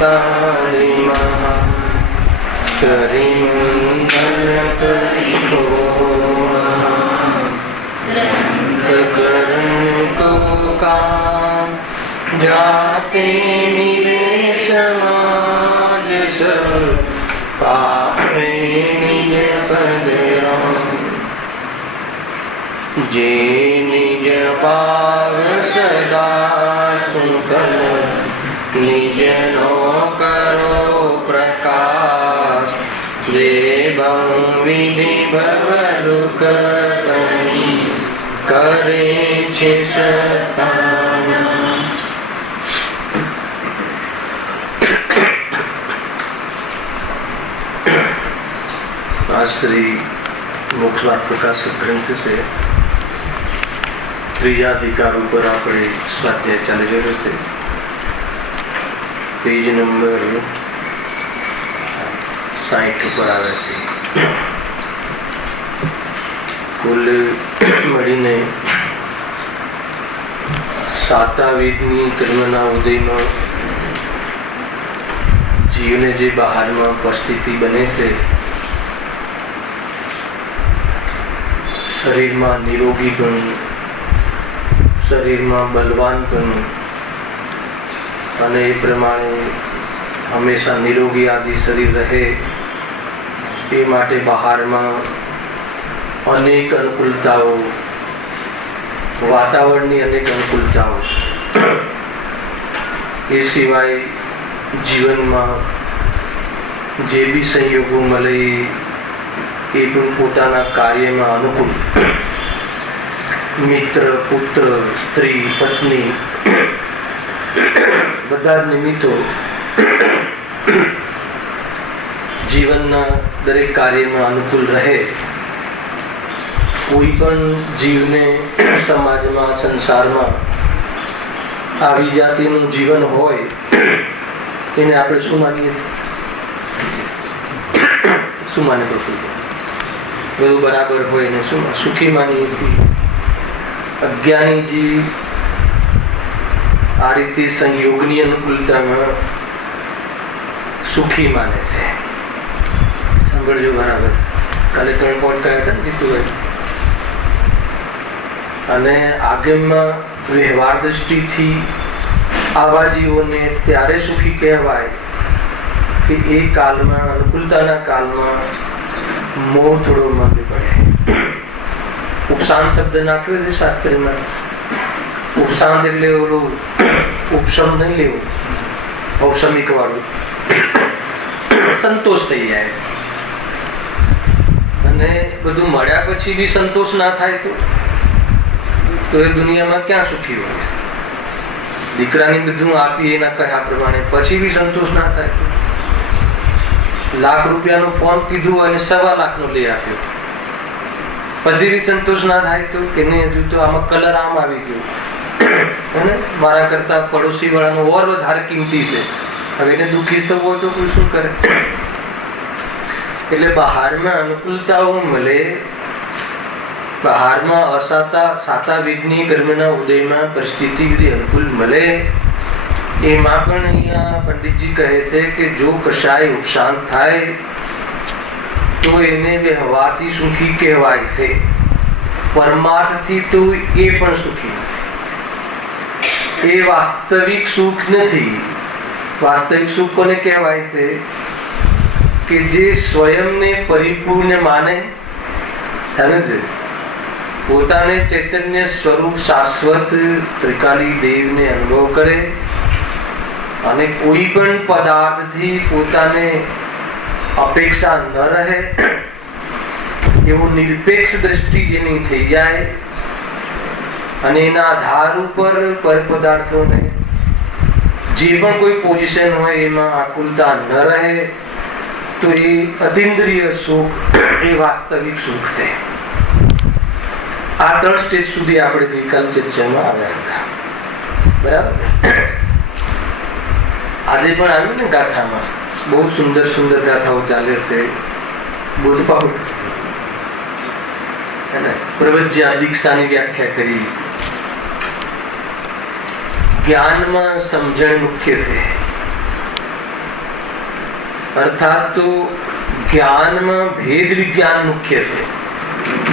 तारी महा करी मंगल करी करण को काम जाते मिले समाज सब पावे निज पद राम जे निज भाव सदा सुखल निज नो करो प्रकाश देवं विधि भव दुख करे छे सताना। आज श्री मोक्षमार्ग प्रकाशक ग्रंथ से त्रियाधिकार पर આપણે સ્વાધ્યાય ચાલી રહ્યો છે। પેજ નંબર 60 પર આવે છે। કુલ મળીને સાતાવેદની કર્મના ઉદયમાં જીવને જે બહારમાં પરિસ્થિતિ બને છે, શરીરમાં નિરોગી બનવું, શરીરમાં બલવાન બનવું અને એ પ્રમાણે હંમેશા નિરોગી આદિ શરીર રહે એ માટે બહારમાં અનેક અનુકૂળતાઓ, વાતાવરણની અનેક અનુકૂળતાઓ, એ સિવાય જીવનમાં જે બી સંયોગો મળે એ પણ પોતાના કાર્યમાં અનુકૂળ, મિત્ર, પુત્ર, સ્ત્રી, પત્ની બધા નિમિત્તો જીવનના દરેક કાર્યમાં અનુકૂળ રહે। કોઈ પણ જીવને સમાજમાં, સંસારમાં આવી જાતિનું જીવન હોય એને આપણે શું માનીએ છીએ? શું માને બધું બરાબર હોય ને શું સુખી માનીએ છીએ? અજ્ઞાની જીવ આ રીતે સંયોગની અનુકૂળતામાં સુખી માને છે। સાંભળજો બરાબર, કાલે 3 પોઈન્ટ કહ્યા હતા ને જીતુભાઈ। અને આગમમાં વ્યવહાર દ્રષ્ટિથી આવા જીવોને ત્યારે સુખી કહેવાય કે એ કાલમાં, અનુકૂળતાના કાલમાં મોહ થોડો માંગે પડે। ઉપશાંત શબ્દ નાખ્યો છે શાસ્ત્રમાં। ઉપશાંત એટલે ઓલું ઉપશમ નહીં લેવું, ઔષમિક વાળું, સંતોષ થઈ જાય। અને બધું મળ્યા પછી બી સંતોષ ના થાય તો એ દુનિયામાં ક્યાં સુખી હોય? દીકરાને બધું આપી એના કહ્યા પ્રમાણે પછી બી સંતોષ ના થાય તો લાખ રૂપિયાનો ફોન કીધું અને 1.25 લાખનો લઈ આપ્યો, પછી બી સંતોષ ના થાય તો કે નહીં, હજુ તો આમાં કલર આમ આવી ગયો અને મારા કરતા પડોશી વાળાનો ઓર વધારે કિંમતી છે, હવે એને દુઃખી થવું હોય તો કોઈ શું કરે? એટલે બહારમાં અનુકૂળતાઓ મળે, બહારમાં સાતાવેદની કર્મના ઉદયમાં પરિસ્થિતિ બધી અનુકૂળ મળે, એમાં પણ અહીંયા પંડિતજી કહે છે કે જો કશાય ઉપશાંત થાય તો એને વ્યવહારથી સુખી કહેવાય છે, પરમાર્થથી તો એ પણ સુખી નથી। એ વાસ્તવિક સુખ નથી। વાસ્તવિક સુખ કોને કહેવાય છે? કે જે સ્વયંને પરિપૂર્ણ માને, પોતાને ચૈતન્ય સ્વરૂપ શાશ્વત ત્રિકાલી દેવને અનુભવ કરે અને કોઈ પણ પદાર્થથી પોતાને અપેક્ષા ન રહે, એવું નિરપેક્ષ દ્રષ્ટિ જેની થઈ જાય અને એના આધાર ઉપર પર પદાર્થોને જે પણ કોઈ પોઝિશન હોય એમાં આકુલતા ન રહે તો એ અતિન્દ્રિય સુખ, એ વાસ્તવિક સુખ છે। આ 3 સ્ટેજ સુધી આપણે ગઈકાલ ચર્ચામાં આવ્યા હતા, બરાબર? આજે પણ આવ્યું ને ગાથામાં, બહુ સુંદર સુંદર ગાથાઓ ચાલે છે। બોધપાઉ પ્રવજ્યા દીક્ષાની વ્યાખ્યા કરી। જ્ઞાનમાં સમજણ મુખ્ય છે, અર્થાત તો જ્ઞાનમાં ભેદ વિજ્ઞાન મુખ્ય છે.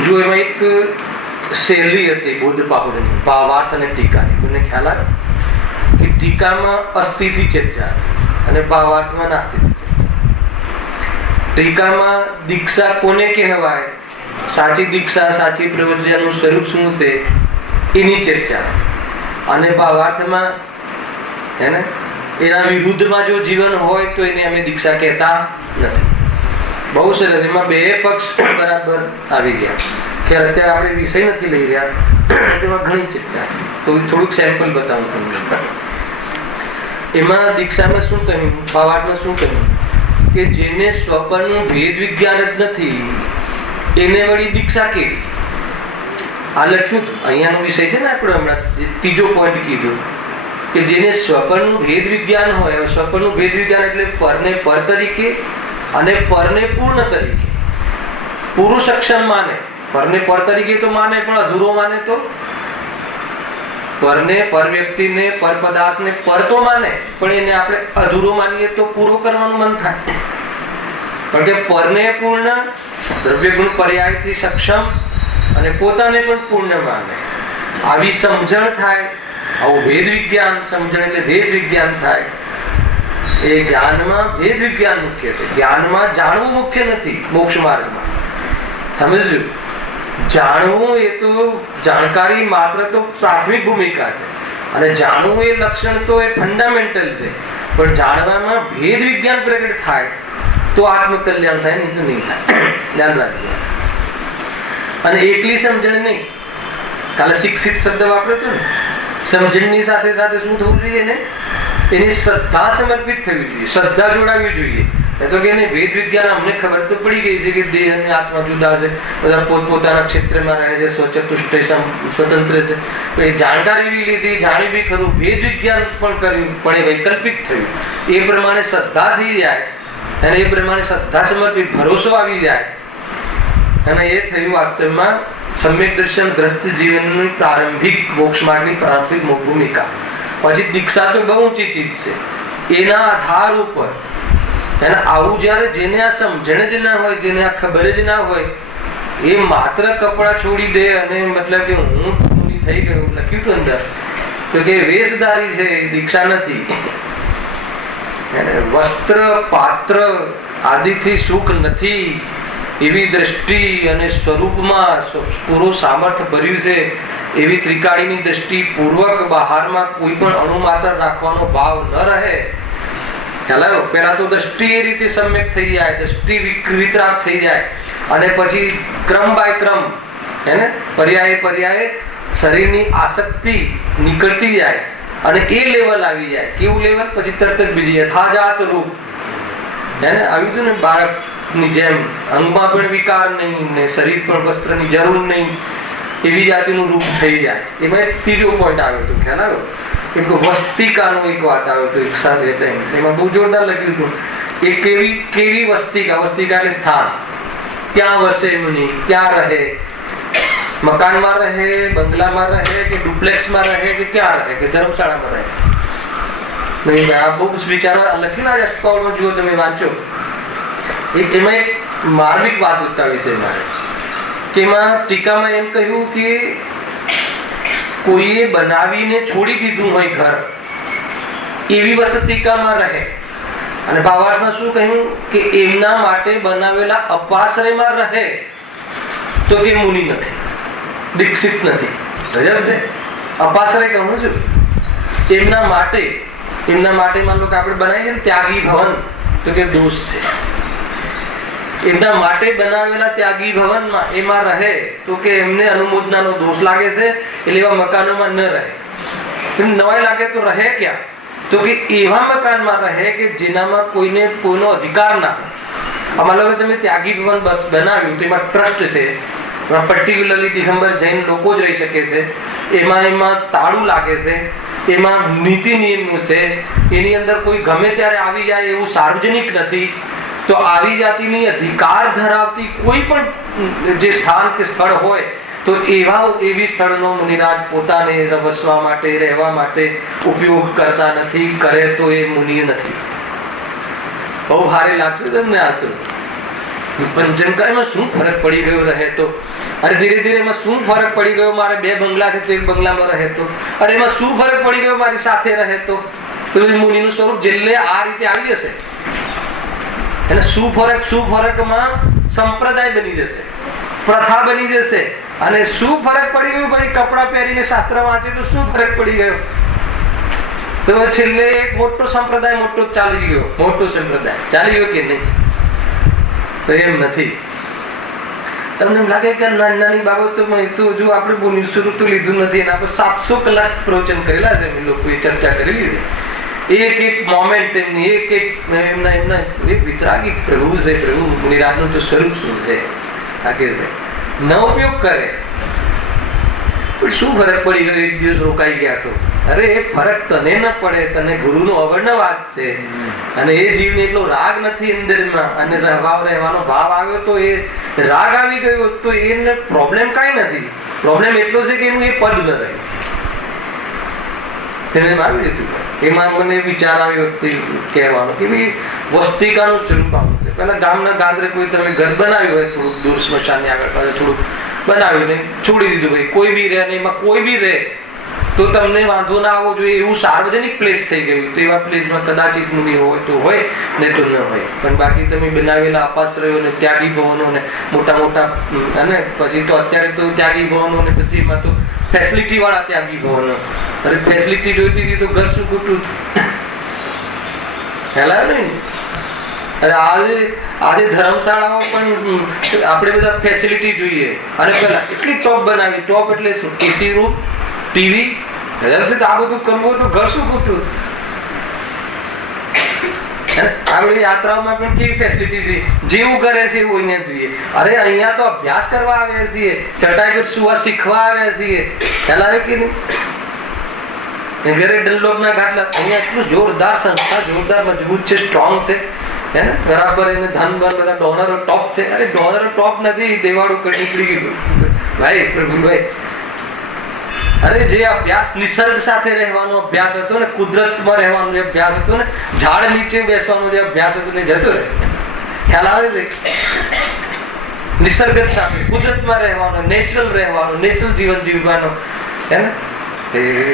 જો એમાં એક શૈલી હતી બુદ્ધ પાહુડની, ભાવાર્થ અને ટીકાની. તમને ખ્યાલ આવે કે ટીકામાં અસ્થિથી ચર્ચા અને ભાવાર્થમાં નાસ્તિથી ચર્ચા. ટીકામાં દીક્ષા કોને કહેવાય, સાચી દીક્ષા, સાચી પ્રવૃત્તિનું સ્વરૂપ શું છે એની ચર્ચા. અને ભાવાર્થમાં હે ને એના વિરુદ્ધમાં જો જીવન હોય તો એને અમે દીક્ષા કહેતા નથી. બહુ સરસ. એમાં બે પક્ષ બરાબર આવી ગયા. ખેર અત્યારે આપણે વિષય નથી લઈ રહ્યા, એમાં ઘણી ચર્ચા છે, તો થોડુંક સેમ્પલ બતાવું તમને. એમાં દીક્ષામાં શું કહ્યું, ભાવાર્થમાં શું કહ્યું કે જેને સ્વપનનું ભેદ વિજ્ઞાન જ નથી એને વળી દીક્ષા કેવી? આ લખ્યું અહીંયાનો વિષય છે ને આપણો. હમણાં ત્રીજો પોઈન્ટ કીધું કે જેને સ્વપનનું ભેદ વિજ્ઞાન હોય. સ્વપનનું ભેદ વિજ્ઞાન એટલે પરને પર તરીકે અને પરને પૂર્ણ તરીકે. પુરુષ સક્ષમ માને, પરને પર તરીકે તો માને પણ અધૂરો માને તો, પરને પર વ્યક્તિને પર પદાર્થને પર તો માને પણ એને આપણે અધૂરો માનીએ તો પૂરો કરવાનું મન થાય. કારણ કે પરને પૂર્ણ, દ્રવ્ય ગુણ પર્યાયથી સક્ષમ અને પોતાને પણ પૂર્ણ માને. આવી સમજણ થાય, આવું ભેદ વિજ્ઞાન, સમજણ એટલે ભેદ વિજ્ઞાન થાય. એ જ્ઞાનમાં ભેદ વિજ્ઞાન મુખ્ય છે. જ્ઞાનમાં જાણવું મુખ્ય નથી. મોક્ષ માર્ગમાં સમજજો, જાણવું એ તો જાણકારી માત્ર તો પ્રાથમિક ભૂમિકા છે, અને જાણવું એ લક્ષણ તો એ ફંડામેન્ટલ છે. પણ જાણવામાં ભેદ વિજ્ઞાન પ્રગટ થાય તો આત્મકલ્યાણ થાય, નહીં તો નહીં થાય. ધ્યાન રાખજો. અને એકલી સમજણ નહીં. કાલે શિક્ષિત શબ્દ વાપર્યો હતો ને, સમજણની સાથે સાથે શું થવું જોઈએ ને, એની શ્રદ્ધા સમર્પિત થવી જોઈએ, શ્રદ્ધા જોડાવી જોઈએ. એ તો કે ભેદ વિજ્ઞાન અમને ખબર તો પડી ગઈ છે કે દેહ અને આત્મા જુદા છે, બધા પોતપોતાના ક્ષેત્રમાં રહે છે, સ્વચતુષ્ટય સ્વતંત્ર છે. તો એ જાણકારી બી લીધી, જાણી બી ખરું, ભેદ વિજ્ઞાન પણ કર્યું, પણ એ વૈકલ્પિક થયું. એ પ્રમાણે શ્રદ્ધા થઈ જાય અને એ પ્રમાણે શ્રદ્ધા સમર્પિત ભરોસો આવી જાય, અને એ થયું વાસ્તવમાં સમ્યક દર્શન ગ્રસ્ત જીવનની પ્રારંભિક મોક્ષ માર્ગની પ્રારંભિક ભૂમિકા. પછી દીક્ષા તો બહુ ઊંચી ચીજ છે. એના આધાર ઉપર એને આવું જયારે જેને આ સમજણ જ ના હોય, જેને આ ખબર જ ના હોય, એ માત્ર કપડા છોડી દે અને મતલબ કે હું પૂરી થઈ ગયું લખ્યું હતું અંદર, તો કે વેશધારી છે, દીક્ષા નથી. વસ્ત્ર પાત્ર આદિથી સુખ નથી એવી દ્રષ્ટિ અને સ્વરૂપમાં પૂરું સામર્થ્ય ભર્યું છે એવી ત્રિકાળીની દ્રષ્ટિ પૂર્વક બહારમાં કોઈ પણ અણુ માત્ર રાખવાનો ભાવ ન રહે. ચાલો પેલા તો દ્રષ્ટિ એ રીતે સમ્યક થઈ જાય, દ્રષ્ટિ વિતરાગ થઈ જાય, અને પછી ક્રમ બાય ક્રમ હે પર્યાય પર્યાય શરીરની આસક્તિ નીકળતી જાય અને એ લેવલ આવી જાય. કેવું લેવલ? પછી તરત જ બીજી યથાજાત રૂપ હે ને આવ્યું હતું ને, બાળકની જેમ અંગમાં પણ વિકાર નહીં ને શરીર પણ વસ્ત્રની જરૂર નહીં, એવી જાતિનું રૂપ થઈ જાય. એમાં એક ત્રીજો પોઈન્ટ આવ્યો હતો, ખ્યાલ આવ્યો? એક વસ્તિકાનો એક વાત આવ્યો હતો એક સાથે, એમાં બહુ જોરદાર લખ્યું હતું. એ કેવી વસ્તિકા? વસ્તિકા એટલે સ્થાન. ક્યાં વસે મુનિ? ક્યાં રહે? મકાનમાં રહે, બંગલામાં રહે, કે ડુપ્લેક્સમાં રહે, કે ક્યાં રહે, કે ધર્મશાળામાં રહે? નહીં, આ બહુ વિચારવા લખ્યું ના અષ્ટપાવલમાં જુઓ, તમે વાંચો. એમાં એક માર્મિક વાત ઉતાવી છે મારે, કે એમાં ટીકામાં એમ કહ્યું કે કોઈએ બનાવીને છોડી દીધું હોય ઘર, એવી વસ્તિકામાં રહે. અને ભાવાર્થમાં શું કહ્યું કે એમના માટે બનાવેલા અપાશ્રયમાં રહે તો કે મુનિ નથી, દીક્ષિત નથી. સમજાય છે? અપાશ્રય કહું છું એમના માટે. એમના માટે માન લો કે આપણે બનાવીએ ને ત્યાગી ભવન, તો કે દોષ છે. એમના માટે બનાવેલા ત્યાગી ભવનમાં એમાં રહે તો કે એમને અનુમોદનાનો દોષ લાગે છે, એટલે એવા મકાનોમાં ન રહે. નવાઈ લાગે તો રહે ક્યાં? તો કે એવા મકાનમાં રહે કે જેનામાં કોઈને કોઈનો અધિકાર ના. આમાં લોકો તમે ત્યાગી ભવન બનાવ્યું તો એમાં ટ્રસ્ટ છે, પર્ટિક્યુલરલી દિગંબર જૈન લોકો જ રહી શકે છે, એમાં તાળું લાગે છે, એમાં નીતિ નિયમનું છે, એની અંદર કોઈ ગમે ત્યારે આવી જાય એવું સાર્વજનિક નથી. તો આવી જાતિની અધિકાર ધરાવતી કોઈ પણ જે સ્થાન કે સ્થળ હોય તો એવી સ્થળનો મુનિરાજ પોતાને વસવા માટે, રહેવા માટે ઉપયોગ કરતા નથી. કરે તો એ મુનિ નથી. બહુ ભારે લાગશે તમને આ તો. પણ જેમ કે એમાં શું ફરક પડી ગયો રહે તો, અરે ધીરે ધીરે એમાં શું ફરક પડી ગયો, મારે 2 બંગલા છે તો 1 બંગલામાં રહે તો, અરે એમાં શું ફરક પડી ગયો મારી સાથે રહે તો મુનિનું સ્વરૂપ જેટલે આ રીતે આવી જશે. એને શું ફરકમાં સંપ્રદાય બની જશે, પ્રથા બની જશે. અને શું ફરક પડી ગયો ભાઈ, કપડા પહેરીને શાસ્ત્ર વાંચે તો શું ફરક પડી ગયો, તો છેલ્લે એક મોટો સંપ્રદાય મોટો ચાલી ગયો, મોટો સંપ્રદાય ચાલી ગયો કે નહીં? તો એમ નથી. તમને એમ લાગે કે નાની નાની બાબતોમાં તો જો આપણે બોલ્યું શરૂ તો લીધું નથી, એના પર 700 કલાક પ્રવચન કરેલા છે, લોકોએ ચર્ચા કરેલી છે. એક મોમેન્ટ એમની, એમના એક વિતરાગી પ્રભુ છે, પ્રભુ મુનિરાજનું તો સ્વરૂપ શું છે, આગળ ન ઉપયોગ કરે પણ શું ફરક પડી ગયો, એક દિવસ રોકાઈ ગયા તો. અરે એ ફરક તને ન પડે, તને ગુરુનો અવર્ણવાદ છે અને એ જીવને એટલો રાગ નથી અંદરમાં, અને રહેવાનો ભાવ આવ્યો તો એ રાગ આવી ગયો તો એને પ્રોબ્લેમ કાંઈ નથી. પ્રોબ્લેમ એટલો છે કે એનું એ પદ ન રહે. આવી લીધું. એમાં મને વિચાર આવ્યો કહેવાનો કે ભાઈ વસ્તિકાનું સ્વરૂપ આવું છે. પેલા ગામના ગાંધરે કોઈ તમે ઘર બનાવ્યું હોય થોડુંક દૂર સ્મશાનની આગળ થોડુંક બનાવ્યું ને છોડી દીધું, ભાઈ કોઈ બી રહે ને એમાં કોઈ બી રહે તો તમને વાંધો ના આવવો જોઈએ, એવું સાર્વજનિક પ્લેસ થઈ ગયું. તો એવા પ્લેસમાં કદાચિત મુનિ હોય તો હોય, નહીં તો ન હોય. પણ બાકી તમે બનાવેલા અપાશ્રયો ને ત્યાગી ભવનો ને મોટા મોટા, અને પછી તો અત્યારે તો ત્યાગી ભવનો ને પછી એમાં તો ફેસિલિટી વાળા ત્યાગી ભવનો. અરે ફેસિલિટી જોઈતી હતી તો ઘર શું ખોટું હેલા નહીં. અરે આજે ધર્મશાળાઓ પણ આપણે બધા ફેસિલિટી જોઈએ. અને પેલા એટલી ટોપ બનાવી, ટોપ એટલે શું, એસી રૂમ, ટીવી, આ બધું કરવું તો ઘર શું ખોટું. આપણે યાત્રાઓમાં પણ કેવી ફેસિલિટી જોઈએ, જેવું કરે છે એવું અહીંયા જોઈએ. અરે અહીંયા તો અભ્યાસ કરવા આવ્યા છીએ, ચટાઈ પર સુવા શીખવા આવ્યા છીએ, ખ્યાલ આવે કે નહીં? ઘરે ડનલોપના ગાટલા, અહીંયા એટલું જોરદાર સંસ્થા, જોરદાર મજબૂત છે, સ્ટ્રોંગ છે, હે ને, બરાબર. એને ધન બધા ડોનરો ટોપ છે. અરે ડોનરો ટોપ નથી, દેવાળું નીકળી ગયું ભાઈ, પ્રભુભાઈ. અરે જે અભ્યાસ નિસર્ગ સાથે રહેવાનો અભ્યાસ હતો ને, કુદરતમાં રહેવાનો જે અભ્યાસ હતો ને, ઝાડ નીચે બેસવાનો જે અભ્યાસ હતો ને, જતો રહે. ખ્યાલ આવે છે? નિસર્ગ સાથે કુદરતમાં રહેવાનો, નેચરલ રહેવાનો, નેચરલ જીવન જીવવાનો, હે ને.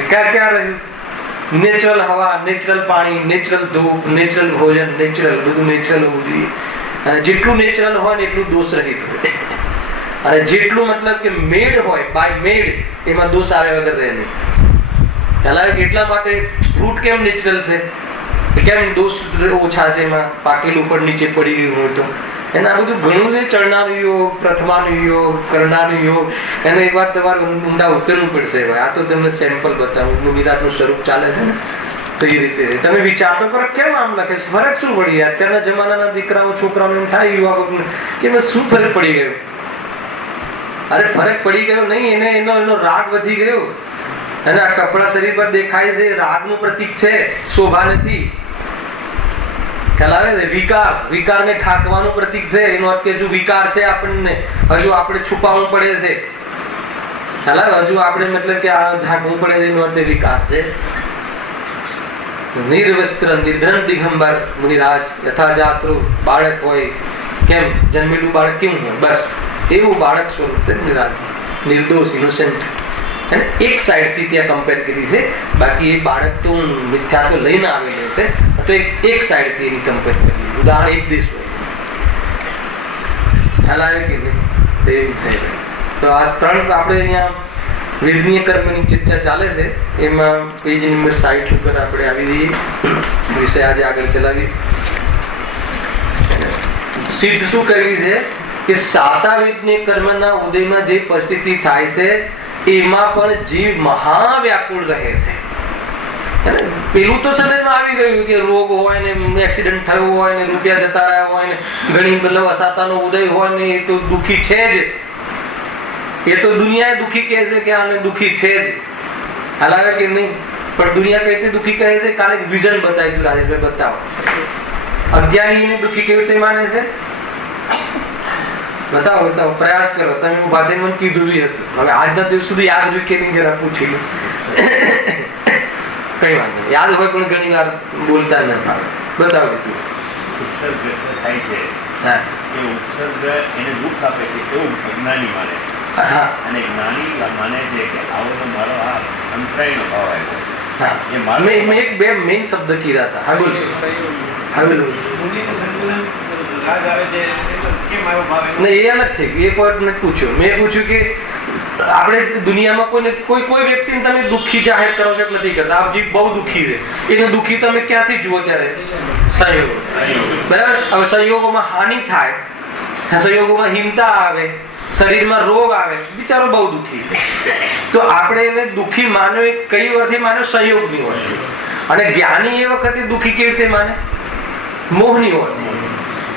ક્યાં ક્યાં રહ્યું? નેચરલ હવા, નેચરલ પાણી, નેચરલ ધૂપ, નેચરલ ભોજન, નેચરલ, બધું નેચરલ હોવું જોઈએ. અને જેટલું નેચરલ હોય ને એટલું દોષ રહિત હોય. અને જેટલું મતલબ કે મેડ હોય, બાય મેડ, એમાં દોષ આવે વગર રહે નહીં. એટલા માટે ફ્રૂટ કેમ નેચરલ છે, કેમ દોષ ઓછા છે એમાં, પાકેલું ફળ નીચે પડી ગયું હોય તો. એના બધું ઘણું છે, ચડનાનું યોગ, પ્રથમાનું યોગ, કરનાનું યોગ. એને એક વાર તમારે ઊંડા ઉતરવું પડશે. આ તો તમને સેમ્પલ બતાવું, મુનિરાજનું સ્વરૂપ ચાલે છે ને, તો એ રીતે તમે વિચાર તો કરો, કેમ આમ લખે છે, ફરક શું પડી? અત્યારના જમાનાના દીકરાઓ છોકરાઓ એમ થાય, યુવકોને કે શું ફરક પડી ગયો? અરે ફરક પડી ગયો નહીં, એનો રાગ વધી ગયો. અને આ કપડા શરીર પર દેખાય છે, રાગનું પ્રતીક છે, શોભા નથી. ખ્યાલ આવે છે? વિકારને ઠાકવાનું પ્રતીક છે. એનો અર્થ કે હજુ વિકાર છે આપણને, હજુ આપણે છુપાવવું પડે છે. ખ્યાલ આવે? હજુ આપણે મતલબ કે આ ઢાંકવું પડે છે, એનો અર્થ વિકાર છે. નિર્વસ્ત્ર નિર્ધન દિગંબર મુનિરાજ યથા જાતૃ, બાળક હોય કેમ જન્મેલું બાળક કેમ હોય, બસ એવું બાળક સ્વરૂપ છે મુનિરાજ, નિર્દોષ, ઇનોસેન્ટ. એક સાઈડ થી ત્યાં કમ્પેર કરી છે, બાકી એ બાળક તો મિથ્યા તો લઈને આવેલો છે, તો એક સાઈડ થી એની કમ્પેર કરી. ઉદાહરણ એક દેશ હોય, ખ્યાલ આવે કે નહીં? તો આ 3 આપણે અહીંયા વેદનીય કર્મની ચર્ચા ચાલે છે, એમાં પેજ નંબર 60 ઉપર આપણે આવી જઈએ, વિષય આજે આગળ ચલાવીએ. સિદ્ધ શું કરવી છે કે સાતા વેદનીય કર્મના ઉદયમાં જે પરિસ્થિતિ થાય છે એમાં પણ જીવ મહાવ્યાકુળ રહે છે. પેલું તો સમયમાં આવી ગયું કે રોગ હોય ને, એક્સિડન્ટ થયો હોય ને, રૂપિયા જતા રહ્યા હોય ને, ઘણી મતલબ અસાતાનો ઉદય હોય ને, એ તો દુઃખી છે જ. એ તો દુનિયા દુઃખી કહે છે કે આને દુઃખી છે જ. હાલાવે કે નહીં? પણ દુનિયા કઈ રીતે દુઃખી કહે છે? કાલે વિઝન બતાવી દીધું, રાજેશભાઈ બતાવો. અજ્ઞાની દુઃખી કેવી રીતે માને છે? બતાવો બતાવો, પ્રયાસ કરો. તમે ઉભા થઈને મને કીધું બી હતું. હવે આજના દિવસ સુધી યાદ રહ્યું કે નહીં જરા પૂછી લો. કઈ વાંધો નહીં, યાદ હોય પણ ઘણી વાર બોલતા ન આવે. બતાવો દીધું. ઉત્સર્ગ થાય છે એ ઉત્સર્ગ એને દુઃખ આપે છે એવું અજ્ઞાની માને છે, અને જ્ઞાની માને છે કે આવો તો મારો આ અંતરાયનો ભાવ આવ્યો. મેં એક બે મેઇન શબ્દ કીધા હતા. હા બોલ. એ અલગ થઈ ગયું. એક વાર મેં પૂછ્યું કે આપણે દુનિયામાં કોઈ વ્યક્તિને તમે દુઃખી જાહેર કરો છો કે નથી કરતા. આપજી બહુ દુઃખી છે, એને દુઃખી તમે ક્યાંથી જુઓ? ત્યારે સંયોગ. બરાબર. હવે સંયોગોમાં હાનિ થાય, સંયોગોમાં હિંતા આવે, શરીરમાં રોગ આવે, બિચારો બહુ દુઃખી છે. તો આપણે એને દુઃખી માન્યો એ કઈ વર્ષથી માન્યો? સંયોગની હોય. અને જ્ઞાની એ વખતે દુઃખી કેવી રીતે માને? મોહની હોય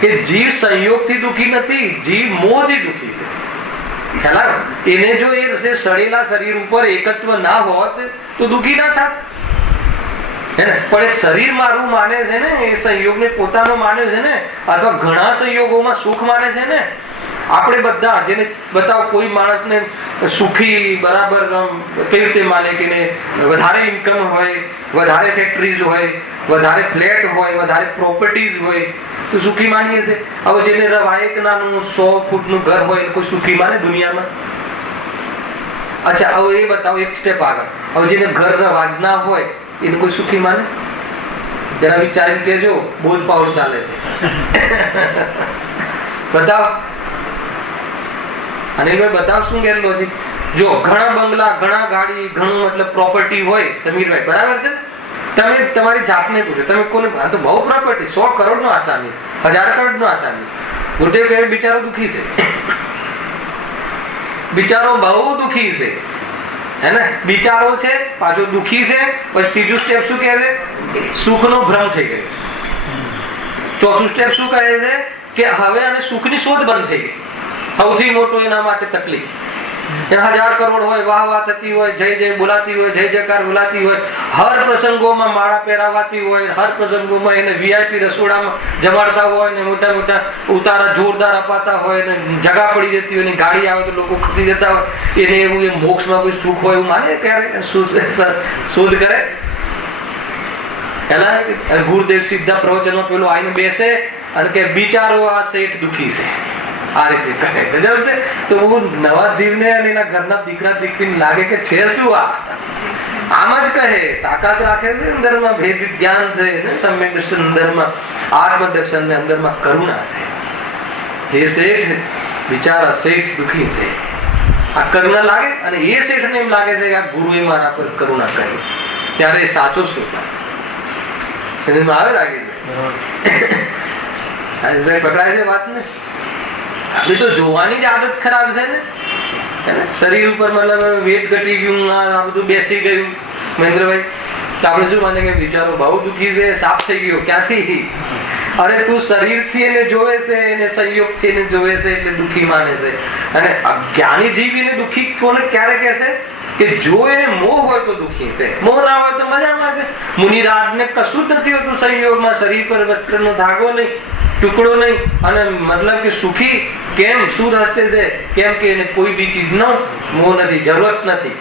કે જીવ સંયોગથી દુઃખી નથી, જીવ મોહથી દુઃખી છે. એને જો એ સડેલા શરીર ઉપર એકત્વ ના હોત તો દુઃખી ના થાત. હે ને? પણ એ શરીર મારું માને છે ને, એ સંયોગને પોતાનો માને છે ને, અથવા ઘણા સંયોગોમાં સુખ માને છે ને. આપણે બધા જેને બતાવો, કોઈ માણસને સુખી બરાબર કેવી રીતે માને કે વધારે ઇન્કમ હોય, વધારે ફેક્ટરીઝ હોય, વધારે ફ્લેટ હોય, વધારે પ્રોપર્ટીઝ હોય તો સુખી માનીએ છીએ. હવે જેને રવાયક નાનું 100 ફૂટનું ઘર હોય કોઈ સુખી માને દુનિયામાં? અચ્છા, હવે એ બતાવો એક સ્ટેપ આગળ. હવે જેને ઘર રવાજ ના હોય એને કોઈ સુખી માને? જરા વિચારીને કહેજો. બોધ પાવર ચાલે છે. બતાવો. અને એ બતાવ શું કે લોજિક? જો ઘણા બંગલા, ઘણા ગાડી, ઘણું મતલબ પ્રોપર્ટી હોય સમીરભાઈ, બરાબર છે? તમે તમારી જાતને પૂછો, તમે કોને તો બહુ પ્રોપર્ટી, 100 કરોડ નો આસામી, 1000 કરોડ નો આસામી. ગુરુદેવ કહે બિચારો દુઃખી છે, બિચારો બહુ દુઃખી છે. હે ને? બિચારો છે, પાછો દુઃખી છે. પછી ત્રીજું સ્ટેપ શું કહે છે? સુખનો ભ્રમ થઈ ગયો. ચોથું સ્ટેપ શું કહે છે? કે હવે અને સુખની શોધ બંધ થઈ ગઈ. સૌથી મોટો એના માટે તકલીફ. 1000 કરોડ હોય, વાહ વાહ થતી હોય, જય જય બોલાતી હોય, જય જયકાર બોલાતી હોય, હર પ્રસંગોમાં માળા પહેરાવાતી હોય, હર પ્રસંગોમાં એને વીઆઈપી રસોડામાં જમાડતા હોય, ને મોટા મોટા ઉતારા જોરદાર અપાતા હોય, ને જગા પડી જતી હોય, ને ગાડી આવે તો લોકો ખસી જતા હોય. એને એવું એ મોક્ષમાં કોઈ સુખ હોય એવું માને? ક્યારે શોધ કરે? એના ગુરુદેવ સીધા પ્રવચનમાં પેલો આવીને બેસે અને કે બિચારો આ શેઠ દુઃખી છે. આ રીતે કહે. તો બહુ નવા જીવને અને એના ઘરના દીકરા દીકરીને લાગે કે છે શું આ? આમ જ કહે. તાકાત રાખે છે અંદરમાં, ભેદ જ્ઞાન છે, સમ્યક દર્શન અંદરમાં, આત્મદર્શન ને અંદરમાં કરુણા છે. એ શેઠ બિચારા શેઠ દુઃખી છે. આ કરુણા લાગે, અને એ શેઠને એમ લાગે છે કે આ ગુરુએ મારા પર કરુણા કરી, ત્યારે એ સાચો સુખ આવે. લાગે પકડાય છે વાત ને? આપણી તો જોવાની જ આદત ખરાબ છે ને. શરીર ઉપર મતલબ વેટ ઘટી ગયું, આ બધું બેસી ગયું મહેન્દ્રભાઈ, તો આપણે શું માને કે બિચારો બહુ દુઃખી છે, સાફ થઈ ગયો. ક્યાંથી? અરે તું શરીરથી એને જોવે છે, એને સંયોગથી એને જોવે છે એટલે દુઃખી માને છે. અને અજ્ઞાની જીવ એને દુઃખી કોને ક્યારે કહેશે? કે જો એને મોહ હોય તો દુઃખી છે, મોહ ના હોય તો મજામાં છે. મુનિરાજને કશું જ નથી હોતું સંયોગમાં. શરીર પર વસ્ત્રનો ધાગો નહીં, ટુકડો નહીં, અને મતલબ કે સુખી કેમ? શું રહસ્ય છે? કેમ કે એને કોઈ બી ચીજનો મોહ નથી, જરૂરત નથી.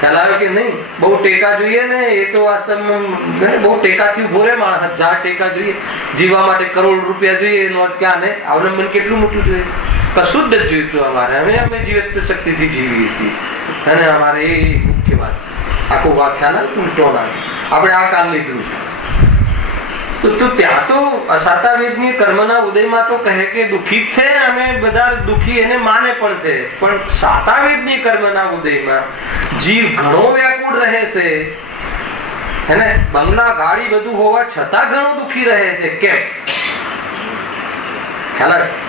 ખ્યાલ આવે કે નહીં? બહુ ટેકા જોઈએ ને, એ તો વાસ્તવમાં બહુ ટેકાથી ઉભો રહે માણસ. 1000 ટેકા જોઈએ જીવવા માટે, કરોડ રૂપિયા જોઈએ. એનો અર્થ ક્યાં ને? અવલંબન કેટલું મોટું જોઈએ? કશું જ નથી જોઈતું અમારે. અમે જીવિત શક્તિથી જીવીએ છીએ, અને અમારે એ મુખ્ય વાત છે. આખું વ્યાખ્યાન ઉલટો ના આપણે આ કામ લીધું છે. તો ત્યાં તો અસાતાવેદની કર્મના ઉદયમાં તો કહે કે દુઃખી છે, અને બધા દુઃખી એને માને પણ છે. પણ સાતાવેદની કર્મના ઉદયમાં જીવ ઘણો વ્યાકુળ રહે છે. હે ને? બંગલા ગાડી બધું હોવા છતાં ઘણો દુઃખી રહે છે. કેમ?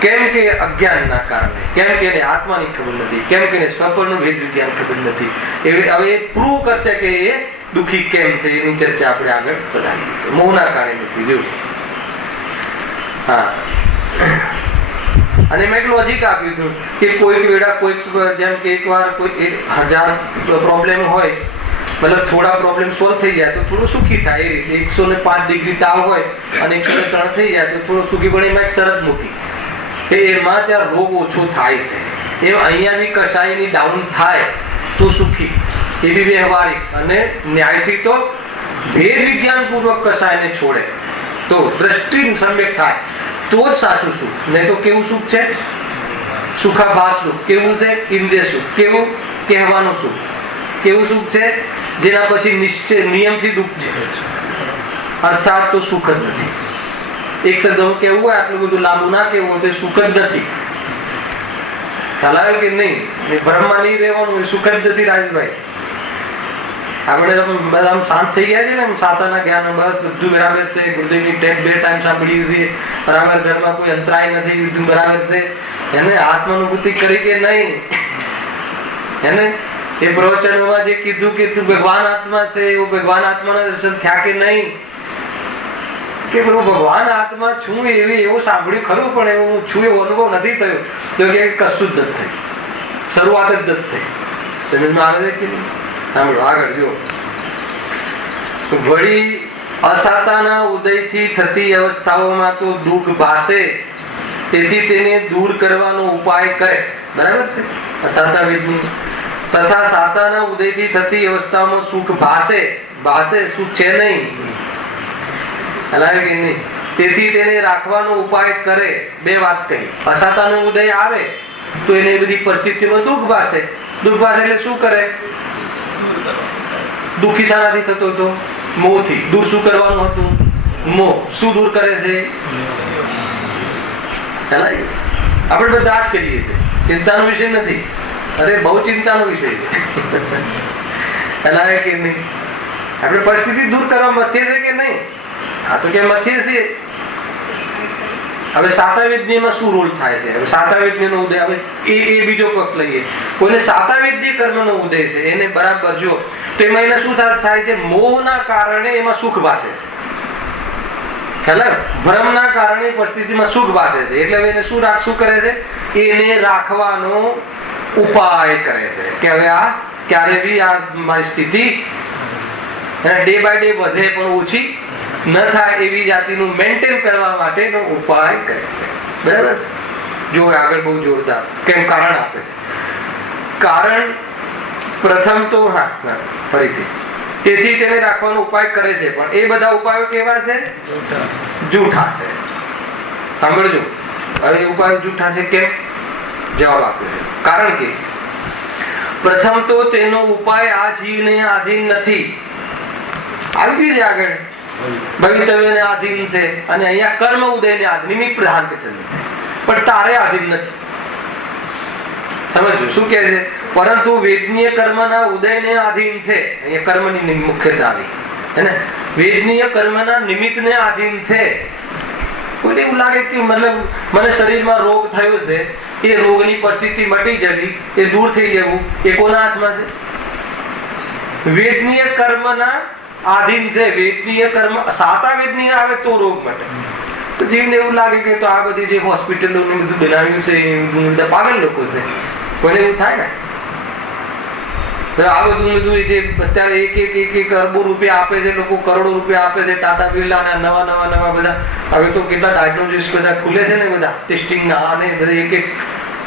કેમ કે અજ્ઞાનના કારણે. કેમ કે એને આત્માની ખબર નથી, કેમ કે એને સ્વપરનું ભેદ વિજ્ઞાન ખબર નથી. હવે એ પ્રૂવ કરશે કે એ દુઃખી કેમ છે, એની ચર્ચા આપણે આગળ વધારીએ. મોહના કારણે નથી. જો હા, અને મેં એક લોજિક આપ્યું હતું કે કોઈક વેળા કોઈક, જેમ કે એકવાર કોઈ 1000 પ્રોબ્લેમ હોય, મતલબ થોડા પ્રોબ્લેમ સોલ્વ થઈ જાય તો થોડું સુખી થાય. એ રીતે 105 ડિગ્રી તાવ હોય અને 103 થઈ જાય તો થોડું સુખી. પણ એમાં એક શરત મૂકી કે એમાં ત્યાં રોગ ઓછો થાય છે. એમ અહીંયાની કસાયની ડાઉન થાય તો સુખી. એ બી વ્યવહારિક અને ન્યાયથી તો ભેદ વિજ્ઞાન પૂર્વક કસાયને છોડે. તો દ્રષ્ટિ સમ્યક થાય તો જ સાચું સુખ. નહીં તો કેવું સુખ છે? સુખાભાસ સુખ. કેવું છે? ઇન્દ્રિય સુખ. કેવું? કહેવાનું સુખ. કેવું સુખ છે? જેના પછી નિશ્ચય નિયમથી દુઃખ છે, અર્થાત તો સુખ જ નથી. એક શબ્દ કેવું હોય, આટલું બધું લાંબુ ના કેવું હોય તો સુખ જ નથી. ખ્યાલ આવ્યો કે નહીં? ભ્રમમાં નહીં રહેવાનું, સુખ જ નથી. રાજભાઈ, આપણે બધા શાંત થઈ ગયા છે ને, સાતાના જ્ઞાન બસ બધું બરાબર છે, ગુરુદેવની ટેપ 2 ટાઈમ સાંભળી છે, બરાબર, ઘરમાં કોઈ અંતરાય નથી, બધું બરાબર છે. એને આત્માનુભૂતિ કરી કે નહીં? એને એ પ્રવચનમાં જે કીધું કે તું ભગવાન આત્મા છે, એવું ભગવાન આત્માના દર્શન થયા કે નહીં? કે ભગવાન આત્મા છું એવું સાંભળ્યું ખરું, પણ એવું હું છું એવો અનુભવ નથી થયો. તો કે કશું જ નથી થઈ, શરૂઆત જ નથી થઈ. સમજમાં આવે છે કે નહીં? સાંભળો આગળ જો. વળી અસાતાના ઉદયથી થતી અવસ્થાઓમાં તો દુઃખ ભાસે, તેથી તેને દૂર કરવાનો ઉપાય કરે. બરાબર છે? અસાતા વિદ્ય તથા સાતાના ઉદયથી થતી અવસ્થામાં સુખ ભાસે, સુખ છે નહીં, કે નહીં, તેથી તેને રાખવાનો ઉપાય કરે. 2 વાત કહી. અસાતાનો ઉદય આવે તો એને બધી પરિસ્થિતિમાં દુઃખ ભાસે. દુઃખ ભાસે એટલે શું કરે? દુઃખી શાનાથી થતો હતો? મોહથી. દૂર શું કરવાનું હતું? મોહ. શું દૂર કરે છે? આપણે બધા જ કરીએ છીએ. ચિંતાનો વિષય નથી. અરે બહુ ચિંતાનો વિષય છે. કે નહીં? આપણે પરિસ્થિતિ દૂર કરવા મથીએ છીએ કે નહીં? આ તો કે મથીએ છીએ. હવે સાતાવિદ્યમાં શું રોલ થાય છે? હવે સાતાવિદ્યનો ઉદય, હવે એ બીજો પક્ષ લઈએ. કોઈને સાતાવિદ્ય કર્મનો ઉદય છે, એને બરાબર જો, તો એમાં એને શું થાય છે? મોહના કારણે એમાં સુખ ભાસે છે. ખ્યાલ? ભ્રમના કારણે પરિસ્થિતિમાં સુખ ભાસે છે. એટલે એને શું કરે છે? એને રાખવાનો ઉપાય કરે છે કે હવે આ ક્યારે બી આ મારી સ્થિતિ ડે બાય ડે વધે પણ ઓછી ન થાય એવી જાતિનું મેન્ટેન કરવા માટેનો ઉપાય કરે છે. બરાબર? જો આગળ બહુ જોરદાર કેમ કારણ આપે છે. કારણ પ્રથમ તો ફરીથી, તેથી તેને રાખવાનો ઉપાય કરે છે, પણ એ બધા ઉપાયો કેવા છે? જૂઠા છે. સાંભળજો, હવે ઉપાય જૂઠા છે કેમ? જવાબ આપે છે. કારણ કે પ્રથમ તો તેનો ઉપાય આ જીવને આધીન નથી. આવી ગયું છે આગળ, ભવિતવ્યને આધીન છે, અને અહીંયા કર્મ ઉદયને આધીન, નિમિત્ત પ્રધાન કે છે, પણ તારે આધીન નથી. સમજો શું કે છે? પરંતુ વેદનીય કર્મના ઉદયને આધીન છે. અહીંયા કર્મની મુખ્યતા આવી હે ને? વેદનીય કર્મના નિમિત્તને આધીન છે. કોઈને એવું લાગે કે મતલબ મને શરીરમાં રોગ થયો છે, એ રોગની પરિસ્થિતિ મટી જવી, એ દૂર થઈ જવું, એ કોના હાથમાં છે? વેદનીય કર્મના આધીન છે. વેદનીય કર્મ સાતા વેદનીય આવે તો રોગ મટે. તો જીવને એવું લાગે કે તો આ બધી જે હોસ્પિટલો ને બધું બનાવ્યું છે એ બધા પાગલ લોકો છે. કોઈને એવું થાય ને? આ બધું જે અત્યારે એક અરબો રૂપિયા આપે છે લોકો, કરોડો રૂપિયા આપે છે ટાટા બિરલા ના નવા બધા. હવે તો કેટલા ડાયગ્નોસિસ બધા ખુલે છે ને, બધા ટેસ્ટિંગ ના, અને બધા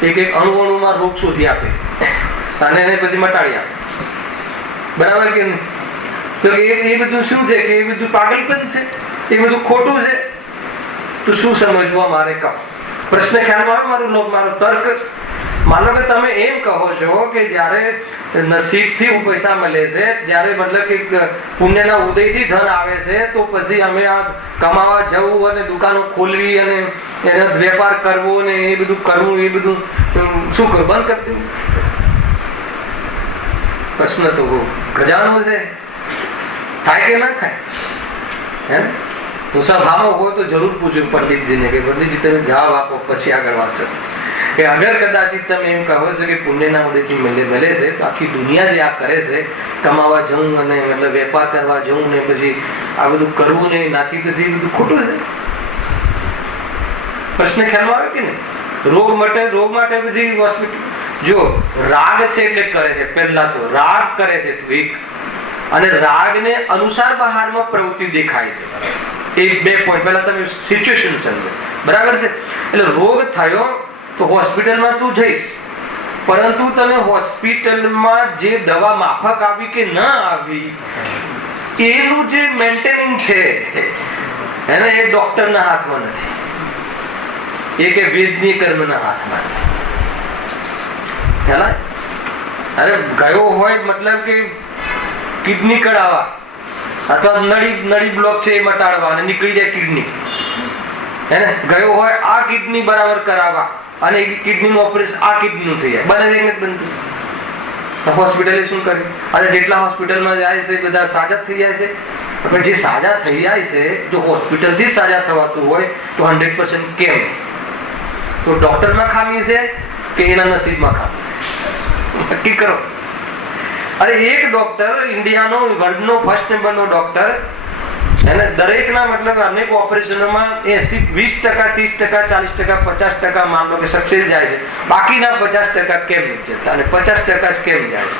એક અણુમાં રોગ શોધી આપે અને એને પછી મટાડી આપે. બરાબર કે નહીં? તો એ બધું શું છે? કે એ બધું પાગલપન છે, એ બધું ખોટું છે. તો શું સમજવા મારે કહો? પ્રશ્ન ખ્યાલમાં આવે? મારો તર્ક માનો કે તમે એમ કહો છો કે જયારે નસીબથી પૈસા મળે છે, જયારે મતલબ કે પુણ્યના ઉદયથી ધન આવે છે, તો પછી અમે આ કમાવા જવું અને દુકાનો ખોલવી અને એનો વેપાર કરવો ને એ બધું કરવું, એ બધું શું કરવું? બંધ કરતું? પ્રશ્ન તો ગજાનો છે. થાય કે ના થાય? હે ને? મુસાફામાં હોય તો જરૂર પૂછ્યું પંડિતજીને કે પંડિતજી તમે જવાબ આપો, પછી આગળ વાંચો. કે અગર કદાચિત તમે એમ કહો છો કે પુણ્યના ઉદયથી મળે છે, તો આખી દુનિયા જે આ કરે છે, કમાવા જવું અને મતલબ વેપાર કરવા જવું ને પછી આ બધું કરવું ને નાથી પછી બધું ખોટું છે. પ્રશ્ન ખ્યાલમાં આવે કે નહીં? રોગ માટે પછી હોસ્પિટલ. જો રાગ છે એટલે કરે છે, પહેલા તો રાગ કરે છે તું એક, અને રાગને અનુસાર બહારમાં પ્રવૃત્તિ દેખાય છે. એક 2 પોઈન્ટ પહેલા તમે સિચ્યુએશન સમજો. બરાબર છે? એટલે રોગ થયો તો હોસ્પિટલમાં તું જઈશ, પરંતુ તને હોસ્પિટલમાં જે દવા માફક આવી કે ન આવી એનું જે મેન્ટેનિંગ છે એને એ ડોક્ટરના હાથમાં નથી, એ કે વેદની કર્મના હાથમાં ખ્યાલ. અરે ગયો હોય મતલબ કે કિડની કઢાવવા અથવા નળી બ્લોક છે એ મટાડવા અને નીકળી જાય કિડની, એને ગયો હોય આ કિડની બરાબર કરાવવા અને કિડની નું ઓપરેશન આ કિડની નું થઈ જાય, બને જ બનતું. હોસ્પિટલે શું કર્યું? અને જેટલા હોસ્પિટલમાં જાય છે બધા સાજા થઈ જાય છે. પણ જે સાજા થઈ જાય છે, જો હોસ્પિટલથી સાજા થવાતું હોય તો 100% કેમ? તો ડોક્ટરમાં ખામી છે કે એના નસીબમાં ખામી છે? નક્કી કરો. અરે એક ડોક્ટર ઇન્ડિયાનો વર્લ્ડનો ફર્સ્ટ નંબરનો ડોક્ટર, એને દરેકના મતલબ અનેક ઓપરેશનોમાં 20%, 30%, 40%, 50% માન લો કે સક્સેસ જાય છે, બાકીના 50% કેમ નથી જતા અને 50% જ કેમ જાય છે?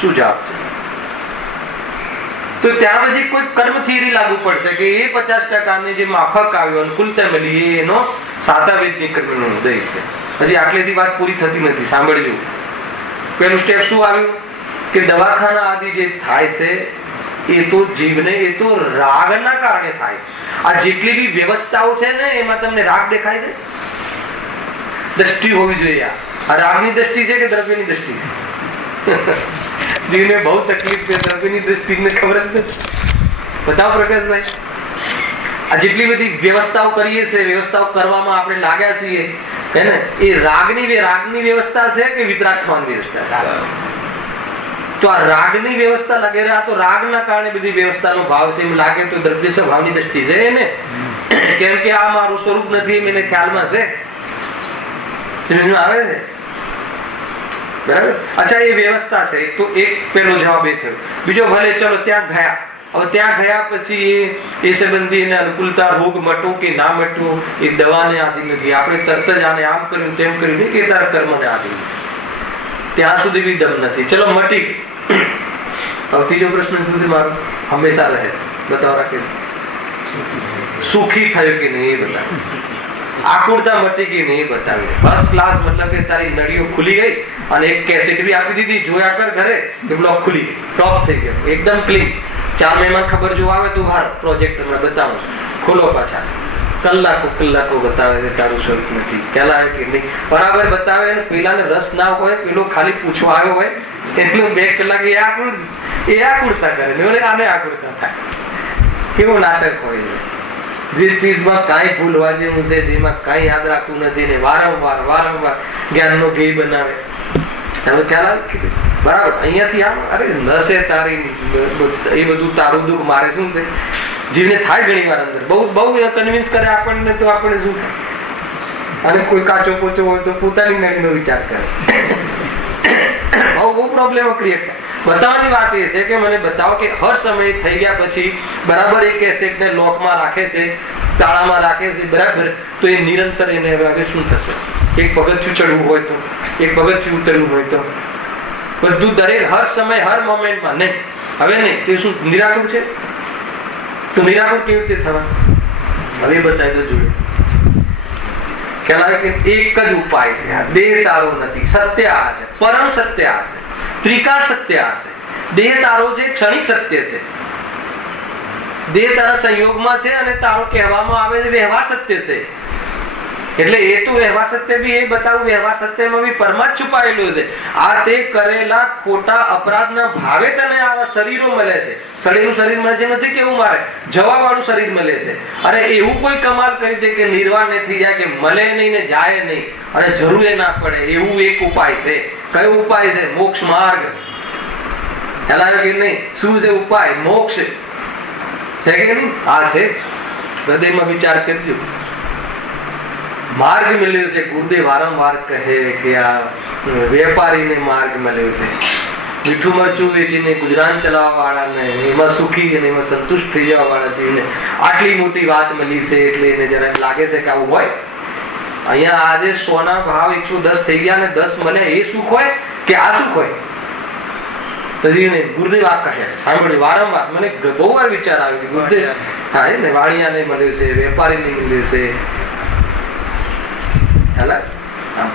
શું જવાબ છે? તો ત્યાં પછી કોઈ કર્મ થિયરી લાગુ પડશે કે એ 50% જે માફક આવ્યો અનુકૂળતા મળી એનો સાતા વેદની કર્મનો ઉદય છે. હજી આટલેથી વાત પૂરી થતી નથી, સાંભળજો. પેલું સ્ટેપ શું આવ્યું કે દવાખાના આદિ જે થાય છે એ તો જીવને એ તો રાગના કારણે થાય. આ જેટલી બી વ્યવસ્થાઓ છે ને એમાં તમને રાગ દેખાય છે? દ્રષ્ટિ હોવી જોઈએ. આ રાગની દ્રષ્ટિ છે કે દ્રવ્યની દ્રષ્ટિ છે? જીવને બહુ તકલીફ છે દ્રવ્યની દ્રષ્ટિને ખબર જ નથી. બતાવો પ્રકાશભાઈ, આ જેટલી બધી વ્યવસ્થાઓ કરીએ છીએ, વ્યવસ્થાઓ કરવામાં આપણે લાગ્યા છીએ હે ને, એ રાગની વ્યવસ્થા છે કે વિતરાગ થવાની વ્યવસ્થા છે? તો આ રાગની વ્યવસ્થા લાગે, આ તો રાગના કારણે બધી વ્યવસ્થાનો ભાવ છે એમ લાગે તો દ્રવ્ય સ્વભાવની દ્રષ્ટિ છે ને, કેમ કે આ મારું સ્વરૂપ નથી એમ એને ખ્યાલમાં છે. સમજમાં આવે છે? બરાબર. અચ્છા, એ વ્યવસ્થા છે. તો એક પેલો જવાબ એ થયો. બીજો, ભલે ચલો ત્યાં ગયા, હવે ત્યાં ગયા પછી એ સંબંધી એને અનુકૂળતા રોગ મટો કે ના મટો એ દવાને આધીન નથી. આપણે તરત જ આને આમ કર્યું તેમ કર્યું નહીં કે તારા કર્મને આધીન છે, ત્યાં સુધી બી દમ નથી. ચલો મટી. હવે ત્રીજો પ્રશ્ન સુધી મારો હંમેશા રહે છે, બતાવો રાખે સુખી થયો કે નહીં એ બતાવે, આકુરતા મટી કે નહીં એ બતાવે. ફર્સ્ટ ક્લાસ મતલબ કે તારી નળીઓ ખુલી ગઈ અને એક કેસેટ બી આપી દીધી, જોયા કર ઘરે, એ બ્લોક ખુલી ગઈ, ટોપ થઈ ગયો, એકદમ ક્લીન. 4 મહેમાન ખબર જો આવે તું હાર પ્રોજેક્ટ હમણાં બતાવું, ખોલો પાછા, કલાકો બતાવે છે તારું સ્વરૂપ નથી. પેલા કે નહીં બરાબર બતાવે ને પેલાને રસ ના હોય, પેલો ખાલી પૂછવા આવ્યો હોય એટલું 2 કલાક એ આકુરતા કરે ને આને આકુરતા થાય. કેવું નાટક હોય છે! જે ચીજમાં કાંઈ ભૂલવા જેવું છે, જેમાં કાંઈ યાદ રાખવું નથી ને વારંવાર જ્ઞાનનો ધ્યેય બનાવે. હવે ખ્યાલ આવે બરાબર? અહીંયાથી આમ અરે નસે તારી એ બધું તારું દુઃખ મારે શું છે? જીવને થાય ઘણી વાર અંદર બહુ કન્વિન્સ કરે આપણને, તો આપણે શું થાય? અને કોઈ કાચો પોચો હોય તો પોતાની નળીનો વિચાર કરે, બહુ પ્રોબ્લેમો ક્રિએટ થાય. બતાવવાની વાત એ છે કે મને બતાવો કે હર સમય થઈ ગયા પછી બરાબર એ કેસેટને લોકમાં રાખે છે, તાળામાં રાખે છે બરાબર, તો એ નિરંતર એને હવે શું થશે? એક પગથિયું ચડવું હોય તો, એક પગથિયું ઉતરવું હોય તો, બધું દરેક હર સમય હર મોમેન્ટમાં નહીં. હવે નહીં તો શું નિરાકુર છે? તો નિરાકુર કેવી રીતે થવા? હવે બતાવી દો જોડે. ખ્યાલ આવે કે એક જ ઉપાય છે. દેહ તારો નથી, સત્ય આ છે, પરમ સત્ય આ છે, ત્રિકાળ સત્ય આ છે. દેહ તારો છે, ક્ષણિક સત્ય છે. દેહ તારા સંયોગમાં છે અને તારો કહેવામાં આવે છે વ્યવહાર સત્ય છે. એટલે એ તો વ્યવહાર સત્ય બી એ બતાવું, વ્યવહાર સત્યમાં બી પરમાર્થ છુપાયેલું છે. આ તે કરેલા ખોટા અપરાધના ભાવે તને આવા શરીરો મળે છે. સડેલું શરીર મળે છે નથી કેવું મારે જવા વાળું શરીર મળે છે. અરે એવું કોઈ કમાલ કરી દે કે નિર્વાણ થઈ જાય, કે મળે નહીં ને જાય નહીં અને જરૂર ના પડે, એવું એક ઉપાય છે. કયો ઉપાય છે? મોક્ષ માર્ગ. ખ્યાલ કે નહીં? શું છે ઉપાય? મોક્ષ છે કે નહીં? આ છે. હૃદયમાં વિચાર કરજો. માર્ગ મળ્યો છે. ગુરુદેવ વારંવાર કહે કે આ વેપારીને માર્ગ મળ્યો છે. મીઠું મરચું વેચીને ગુજરાન ચલાવવા વાળાને, એમાં સુખી અને એમાં સંતુષ્ટ થઈ જવા વાળા જીવને આટલી મોટી વાત મળી છે. એટલે એને જરા લાગે છે કે આવું હોય. અહીંયા આજે 100 ના ભાવ 110 થઈ ગયા અને 10 મળે, એ સુખ હોય કે આ સુખ હોય? ગુરુદેવ આ કહે છે, સાંભળ્યું વારંવાર. મને બહુ વાર વિચાર આવ્યો કે ગુરુદેવ હા ને વાણિયાને મળ્યું છે, વેપારીને મળ્યું છે.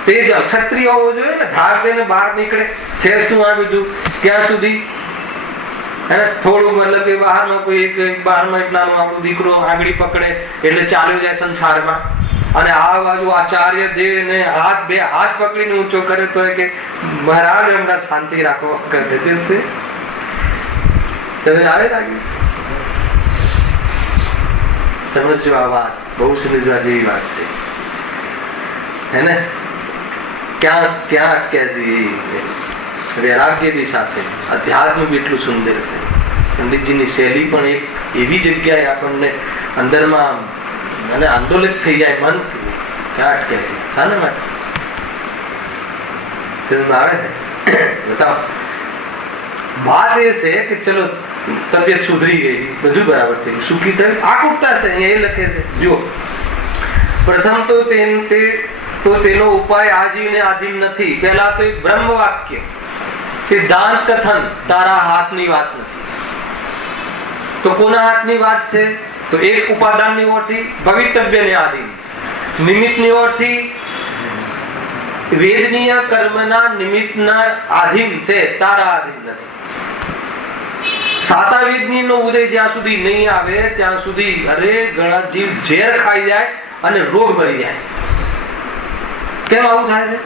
તેજ ક્ષત્રિય હોવો જોઈએ ને, ધાક દઈને બહાર નીકળે. છે શું આ બધું? ક્યાં સુધી? હે થોડું મતલબ કે બહારમાં કોઈ એક 12 એક નાનો આપણો દીકરો આંગળી પકડે એટલે ચાલ્યો જાય સંસારમાં, અને આ બાજુ આચાર્ય દેવ ને બે હાથ પકડીને ઊંચો કરે તો કે મહારાજ હમણાં શાંતિ રાખો કરે છે. તમે આવે લાગ્યું? સમજો આ વાત બહુ સમજવા જેવી વાત છે, હે ને? ક્યાં ક્યાં અટક્યા છે? વૈરાગ્ય બી સાથે અધ્યાત્મ બી એટલું સુંદર છે. પંડિતજીની શૈલી પણ એક એવી જગ્યાએ આપણને અંદરમાં અને આંદોલિત થઈ જાય મન. ક્યાં અટક્યા છે? શાને માટે સમજ આવે છે? બતાવો. વાત એ છે કે ચલો તબિયત સુધરી ગઈ, બધું બરાબર થઈ ગયું, સુખી થયું, આકુટતા છે અહીંયા એ લખે છે. જો પ્રથમ તો તેનો ઉપાય આજીવને આધીન નથી. પહેલા તો એક બ્રહ્મ વાક્ય સિદ્ધાંત કથન તારા હાથની વાત નથી. તો કોના હાથની વાત છે? તો એક ઉપાદાનની ઓરથી ભવિતવ્યને આધીન છે, નિમિત્તની ઓરથી વેદનીય કર્મના નિમિત્તના આધીન છે, તારા આધીન નથી. સાતા વેદની નો ઉદય જ્યાં સુધી નહીં આવે ત્યાં સુધી અરે ઘણા જીવ ઝેર ખાઈ જાય અને રોગ ભરી જાય. કેમ આવું થાય છે?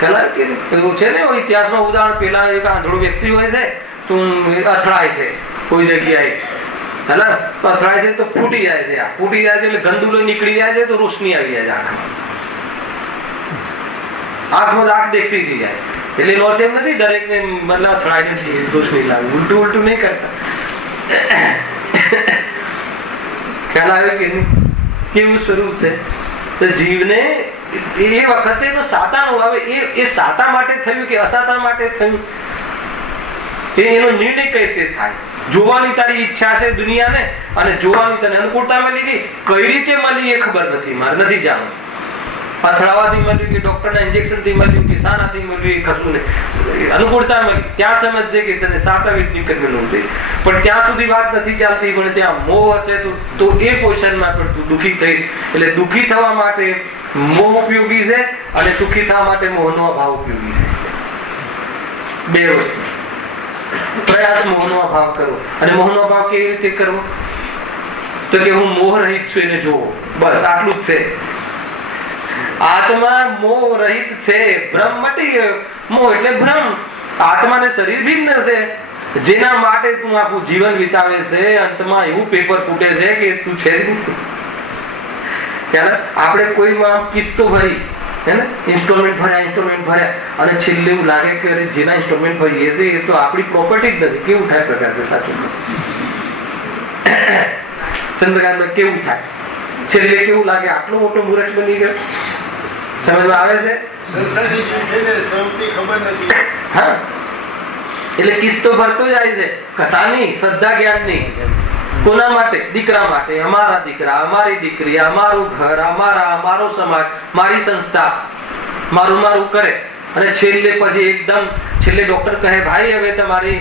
ખબર કે છે ને ઇતિહાસમાં ઉદાહરણ, પેલા એક આંધળો વ્યક્તિ હોય છે તો અથડાય છે કોઈ જગ્યાએ, અથડાય છે તો ફૂટી જાય છે. ફૂટી જાય છે એટલે ગંદુ નીકળી જાય છે તો રોશની આવી જાય છે આંખમાં આંખ દેખતી થઈ જાય. એટલે નોર્થ એમ નથી દરેક ને મતલબ અથડાય નથી રોશની લાવી, ઉલટું નહીં કરતા. ખ્યાલ આવ્યો કે નહીં? કેવું સ્વરૂપ છે? તો જીવને એ વખતે સાતા નો આવે એ સાતા માટે થયું કે અસાતા માટે થયું એનો નિર્ણય કઈ રીતે થાય? જોવાની તારી ઈચ્છા છે દુનિયાને, અને જોવાની તને અનુકૂળતા મળી ગઈ, કઈ રીતે મળી એ ખબર નથી, મારે નથી જાણવું. અથડાવાથી મળ્યું કે ડોક્ટરના ઇન્જેક્શન થી મળ્યું કે શાનાથી મળ્યું એ કશું નહીં, અનુકૂળતા મળી ત્યાં સમજશે કે તને સાતા વેદની કર્મનું છે. પણ ત્યાં સુધી વાત નથી ચાલતી, પણ ત્યાં મોહ હશે તો એ પોઝિશનમાં પણ તું દુઃખી થઈશ. એટલે દુઃખી થવા માટે મોહ ઉપયોગી છે અને સુખી થવા માટે મોહનો અભાવ ઉપયોગી છે. બે વસ્તુ. પ્રયાસ મોહનો અભાવ કરવો. અને મોહનો અભાવ કેવી રીતે કરવો? તો કે હું મોહ રહિત છું એને જોવો, બસ આટલું જ છે. આત્મા મોહ રહિત છે, ભ્રમ મટી ગયો. મોહ એટલે ભ્રમ. આત્મા ને શરીર ભિન્ન છે, જેના માટે તું આખું જીવન વિતાવે છે. અંતમાં એવું પેપર ફૂટે છે કે તું છે જ નહીં. આપણે કોઈમાં કિસ્તો ભરી હે ને, ઇન્સ્ટોલમેન્ટ ભર્યા અને છેલ્લે એવું લાગે કે જેના ઇન્સ્ટોલમેન્ટ ભરીએ છે એ તો આપણી પ્રોપર્ટી જ નથી. કેવું થાય પ્રકાર છે? સાચું ચંદ્રકાંત કેવું થાય? છેલ્લે કેવું લાગે? આટલો મોટો મૂર્ખ બની ગયો. સમજમાં આવે છે? હા, એટલે કિસ્તો ભરતો જાય છે. કસાની? શ્રદ્ધા જ્ઞાન ની. કોના માટે? દીકરા માટે. અમારા દીકરા, અમારી દીકરી, અમારું ઘર, અમારો સમાજ, મારી સંસ્થા, મારું કરે. અને છેલ્લે પછી એકદમ છેલ્લે ડોક્ટર કહે ભાઈ હવે તમારી